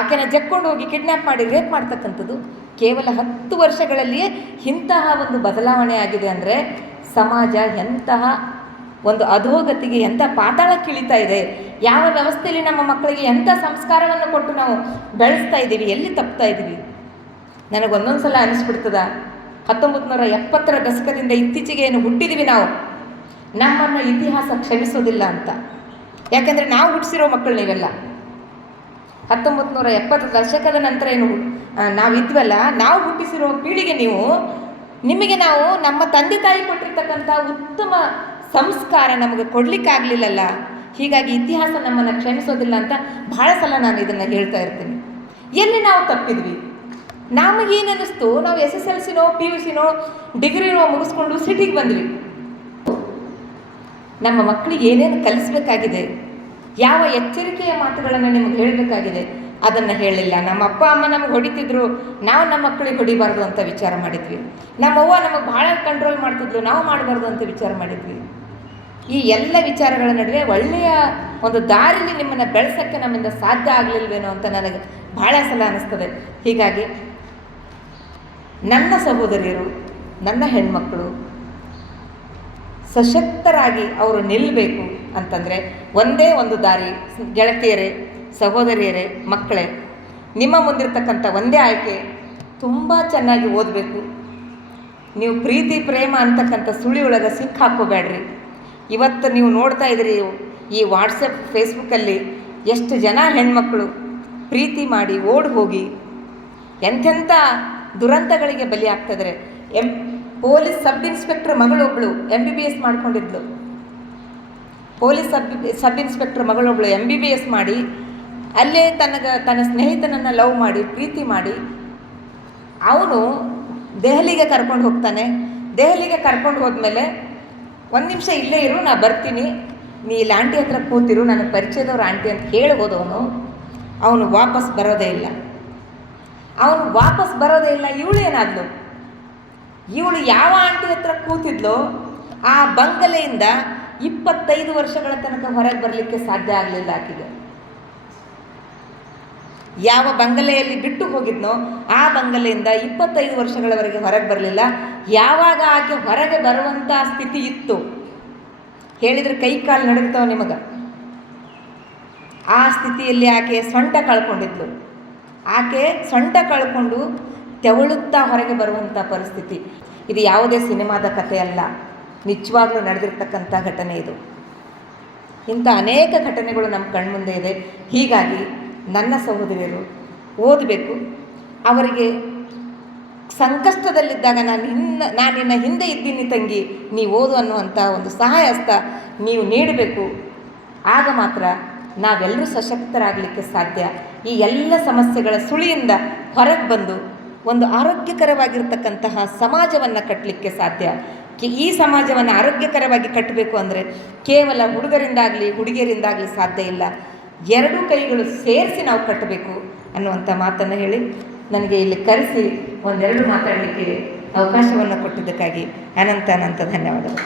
ಆಕೆನ ಜಕ್ಕೊಂಡು ಹೋಗಿ ಕಿಡ್ನ್ಯಾಪ್ ಮಾಡಿ, ರೇಪ್ ಮಾಡ್ತಕ್ಕಂಥದ್ದು. ಕೇವಲ ಹತ್ತು ವರ್ಷಗಳಲ್ಲಿಯೇ ಇಂತಹ ಒಂದು ಬದಲಾವಣೆ ಆಗಿದೆ ಅಂದರೆ ಸಮಾಜ ಎಂತಹ ಒಂದು ಅಧೋಗತಿಗೆ ಎಂಥ ಪಾತಾಳಕ್ಕೆ ಕಿಳಿತಾ ಇದೆ, ಯಾವ ವ್ಯವಸ್ಥೆಯಲ್ಲಿ ನಮ್ಮ ಮಕ್ಕಳಿಗೆ ಎಂಥ ಸಂಸ್ಕಾರವನ್ನು ಕೊಟ್ಟು ನಾವು ಬೆಳೆಸ್ತಾ ಇದ್ದೀವಿ, ಎಲ್ಲಿ ತಪ್ತಾ ಇದ್ದೀವಿ? ನನಗೆ ಒಂದೊಂದು ಸಲ ಅನಿಸ್ಬಿಡ್ತದ ಹತ್ತೊಂಬತ್ತು ನೂರ ಎಪ್ಪತ್ತರ ದಶಕದಿಂದ ಇತ್ತೀಚೆಗೆ ಏನು ಹುಟ್ಟಿದ್ದೀವಿ ನಾವು, ನಮ್ಮನ್ನು ಇತಿಹಾಸ ಕ್ಷಮಿಸೋದಿಲ್ಲ ಅಂತ. ಯಾಕೆಂದರೆ ನಾವು ಹುಟ್ಟಿಸಿರೋ ಮಕ್ಕಳು ನೀವೆಲ್ಲ. ಹತ್ತೊಂಬತ್ತು ನೂರ ಎಪ್ಪತ್ತು ದಶಕದ ನಂತರ ಏನು ನಾವು ನಾವಿದ್ವಲ್ಲ, ನಾವು ಹುಟ್ಟಿಸಿರೋ ಪೀಳಿಗೆ ನೀವು, ನಿಮಗೆ ನಾವು ನಮ್ಮ ತಂದೆ ತಾಯಿ ಕೊಟ್ಟಿರ್ತಕ್ಕಂಥ ಉತ್ತಮ ಸಂಸ್ಕಾರ ನಮಗೆ ಕೊಡಲಿಕ್ಕಾಗಲಿಲ್ಲಲ್ಲ ಹೀಗಾಗಿ ಇತಿಹಾಸ ನಮ್ಮನ್ನು ಕ್ಷಮಿಸೋದಿಲ್ಲ ಅಂತ ಬಹಳ ಸಲ ನಾನು ಇದನ್ನು ಹೇಳ್ತಾ ಇರ್ತೀನಿ. ಎಲ್ಲಿ ನಾವು ತಪ್ಪಿದ್ವಿ? ನಮಗೇನಿಸ್ತು ನಾವು ಎಸ್ ಎಸ್ ಎಲ್ ಸಿನೋ, ಪಿ ಯು ಸಿನೋ, ಡಿಗ್ರಿನೋ ಮುಗಿಸ್ಕೊಂಡು ಸಿಟಿಗೆ ಬಂದ್ವಿ. ನಮ್ಮ ಮಕ್ಕಳಿಗೆ ಏನೇನು ಕಲಿಸ್ಬೇಕಾಗಿದೆ? ಯಾವ ಎಚ್ಚರಿಕೆಯ ಮಾತುಗಳನ್ನು ನಿಮಗೆ ಹೇಳಬೇಕಾಗಿದೆ? ಅದನ್ನು ಹೇಳಿಲ್ಲ. ನಮ್ಮ ಅಪ್ಪ, ಅಮ್ಮ ನಮಗೆ ಹೊಡಿತಿದ್ರು. ನಾವು ನಮ್ಮ ಮಕ್ಕಳಿಗೆ ಹೊಡಿಬಾರ್ದು ಅಂತ ವಿಚಾರ ಮಾಡಿದ್ವಿ. ನಮ್ಮವ್ವ ನಮಗೆ ಭಾಳ ಕಂಟ್ರೋಲ್ ಮಾಡ್ತಿದ್ರು ನಾವು ಮಾಡಬಾರ್ದು ಅಂತ ವಿಚಾರ ಮಾಡಿದ್ವಿ. ಈ ಎಲ್ಲ ವಿಚಾರಗಳ ನಡುವೆ ಒಳ್ಳೆಯ ಒಂದು ದಾರಿಲಿ ನಿಮ್ಮನ್ನು ಬೆಳೆಸೋಕ್ಕೆ ನಮ್ಮಿಂದ ಸಾಧ್ಯ ಆಗಲಿಲ್ವೇನೋ ಅಂತ ನನಗೆ ಭಾಳ ಸಲ ಅನ್ನಿಸ್ತದೆ ಹೀಗಾಗಿ ನನ್ನ ಸಹೋದರಿಯರು, ನನ್ನ ಹೆಣ್ಮಕ್ಕಳು ಸಶಕ್ತರಾಗಿ ಅವರು ನಿಲ್ಲಬೇಕು ಅಂತಂದರೆ ಒಂದೇ ಒಂದು ದಾರಿ ಗೆಳತಿಯರೇ, ಸಹೋದರಿಯರೇ, ಮಕ್ಕಳೇ, ನಿಮ್ಮ ಮುಂದಿರ್ತಕ್ಕಂಥ ಒಂದೇ ಆಯ್ಕೆ ತುಂಬ ಚೆನ್ನಾಗಿ ಓದಬೇಕು. ನೀವು ಪ್ರೀತಿ, ಪ್ರೇಮ ಅಂತಕ್ಕಂಥ ಸುಳಿ ಒಳಗೆ ಸಿಕ್ಕ ಹಾಕೋಬೇಡ್ರಿ ಇವತ್ತು ನೀವು ನೋಡ್ತಾ ಇದ್ದೀರಿ, ಈ ವಾಟ್ಸಪ್, ಫೇಸ್ಬುಕ್ಕಲ್ಲಿ ಎಷ್ಟು ಜನ ಹೆಣ್ಮಕ್ಳು ಪ್ರೀತಿ ಮಾಡಿ ಓಡಿ ಹೋಗಿ ಎಂಥೆಂಥ ದುರಂತಗಳಿಗೆ ಬಲಿ ಆಗ್ತಿದ್ದಾರೆ ಎಂ, ಪೊಲೀಸ್ ಸಬ್ ಇನ್ಸ್ಪೆಕ್ಟರ್ ಮಗಳೊಬ್ಬಳು ಎಂ ಬಿ ಬಿ ಎಸ್ ಮಾಡ್ಕೊಂಡಿದ್ಲು. ಪೊಲೀಸ್ ಸಬ್ ಸಬ್ ಇನ್ಸ್ಪೆಕ್ಟರ್ ಮಗಳೊಬ್ಬಳು ಎಂ ಬಿ ಬಿ ಎಸ್ ಮಾಡಿ, ಅಲ್ಲೇ ತನಗೆ, ತನ್ನ ಸ್ನೇಹಿತನನ್ನು ಲವ್ ಮಾಡಿ, ಪ್ರೀತಿ ಮಾಡಿ, ಅವನು ದೆಹಲಿಗೆ ಕರ್ಕೊಂಡು ಹೋಗ್ತಾನೆ. ದೆಹಲಿಗೆ ಕರ್ಕೊಂಡು ಹೋದ್ಮೇಲೆ ಒಂದು ನಿಮಿಷ ಇಲ್ಲೇ ಇರು, ನಾ ಬರ್ತೀನಿ. ನೀ ಇಲ್ಲಿ ಆಂಟಿ ಹತ್ರ ಕೂತಿರು, ನನಗೆ ಪರಿಚಯದವ್ರ ಆಂಟಿ ಅಂತ ಹೇಳಿ ಹೋದವನು. ಅವನು ವಾಪಸ್ ಬರೋದೇ ಇಲ್ಲ. ಅವನು ವಾಪಸ್ ಬರೋದೇ ಇಲ್ಲ, ಇವಳು ಏನಾದ್ಲು? ಇವಳು ಯಾವ ಆಂಟಿ ಹತ್ರ ಕೂತಿದ್ಲೋ? ಆ ಬಂಗಲೆಯಿಂದ ಇಪ್ಪತ್ತೈದು ವರ್ಷಗಳ ತನಕ ಹೊರಗೆ ಬರಲಿಕ್ಕೆ ಸಾಧ್ಯ ಆಗಲಿಲ್ಲ ಆಕೆಗೆ. ಯಾವ ಬಂಗಲೆಯಲ್ಲಿ ಬಿಟ್ಟು ಹೋಗಿದ್ನೋ ಆ ಬಂಗಲೆಯಿಂದ ಇಪ್ಪತ್ತೈದು ವರ್ಷಗಳವರೆಗೆ ಹೊರಗೆ ಬರಲಿಲ್ಲ. ಯಾವಾಗ ಆಕೆ ಹೊರಗೆ ಬರುವಂಥ ಸ್ಥಿತಿ ಇತ್ತು? ಹೇಳಿದರೆ ಕೈ ಕಾಲು ನಡುಗ್ತಾವ ನಿಮಗೆ. ಆ ಸ್ಥಿತಿಯಲ್ಲಿ ಆಕೆ ಸೊಂಟ ಕಳ್ಕೊಂಡಿದ್ಲು. ಆಕೆ ಸೊಂಟ ಕಳ್ಕೊಂಡು ತೆವಳುತ್ತಾ ಹೊರಗೆ ಬರುವಂಥ ಪರಿಸ್ಥಿತಿ. ಇದು ಯಾವುದೇ ಸಿನಿಮಾದ ಕಥೆ ಅಲ್ಲ. ನಿಜವಾಗ್ಲೂ ನಡೆದಿರ್ತಕ್ಕಂಥ ಘಟನೆ ಇದು. ಇಂಥ ಅನೇಕ ಘಟನೆಗಳು ನಮ್ಮ ಕಣ್ಮುಂದೆ ಇದೆ. ಹೀಗಾಗಿ ನನ್ನ ಸಹೋದರಿಯರು ಓದಬೇಕು. ಅವರಿಗೆ ಸಂಕಷ್ಟದಲ್ಲಿದ್ದಾಗ ನಾನು ಹಿನ್ನ ನಾನು ನಿನ್ನ ಹಿಂದೆ ಇದ್ದೀನಿ ತಂಗಿ ನೀವು ಓದು ಅನ್ನುವಂಥ ಒಂದು ಸಹಾಯ ಹಸ್ತ ನೀವು ನೀಡಬೇಕು. ಆಗ ಮಾತ್ರ ನಾವೆಲ್ಲರೂ ಸಶಕ್ತರಾಗಲಿಕ್ಕೆ ಸಾಧ್ಯ. ಈ ಎಲ್ಲ ಸಮಸ್ಯೆಗಳ ಸುಳಿಯಿಂದ ಹೊರಗೆ ಬಂದು ಒಂದು ಆರೋಗ್ಯಕರವಾಗಿರ್ತಕ್ಕಂತಹ ಸಮಾಜವನ್ನು ಕಟ್ಟಲಿಕ್ಕೆ ಸಾಧ್ಯ. ಈ ಸಮಾಜವನ್ನು ಆರೋಗ್ಯಕರವಾಗಿ ಕಟ್ಟಬೇಕು ಅಂದರೆ ಕೇವಲ ಹುಡುಗರಿಂದಾಗಲಿ, ಹುಡುಗಿಯರಿಂದಾಗಲಿ ಸಾಧ್ಯ ಇಲ್ಲ. ಎರಡೂ ಕೈಗಳು ಸೇರಿಸಿ ನಾವು ಕಟ್ಟಬೇಕು ಅನ್ನುವಂಥ ಮಾತನ್ನು ಹೇಳಿ ನನಗೆ ಇಲ್ಲಿ ಕರೆಸಿ ಒಂದೆರಡು ಮಾತಾಡಲಿಕ್ಕೆ ಅವಕಾಶವನ್ನು ಕೊಟ್ಟಿದ್ದಕ್ಕಾಗಿ ಅನಂತ ಅನಂತ ಧನ್ಯವಾದಗಳು.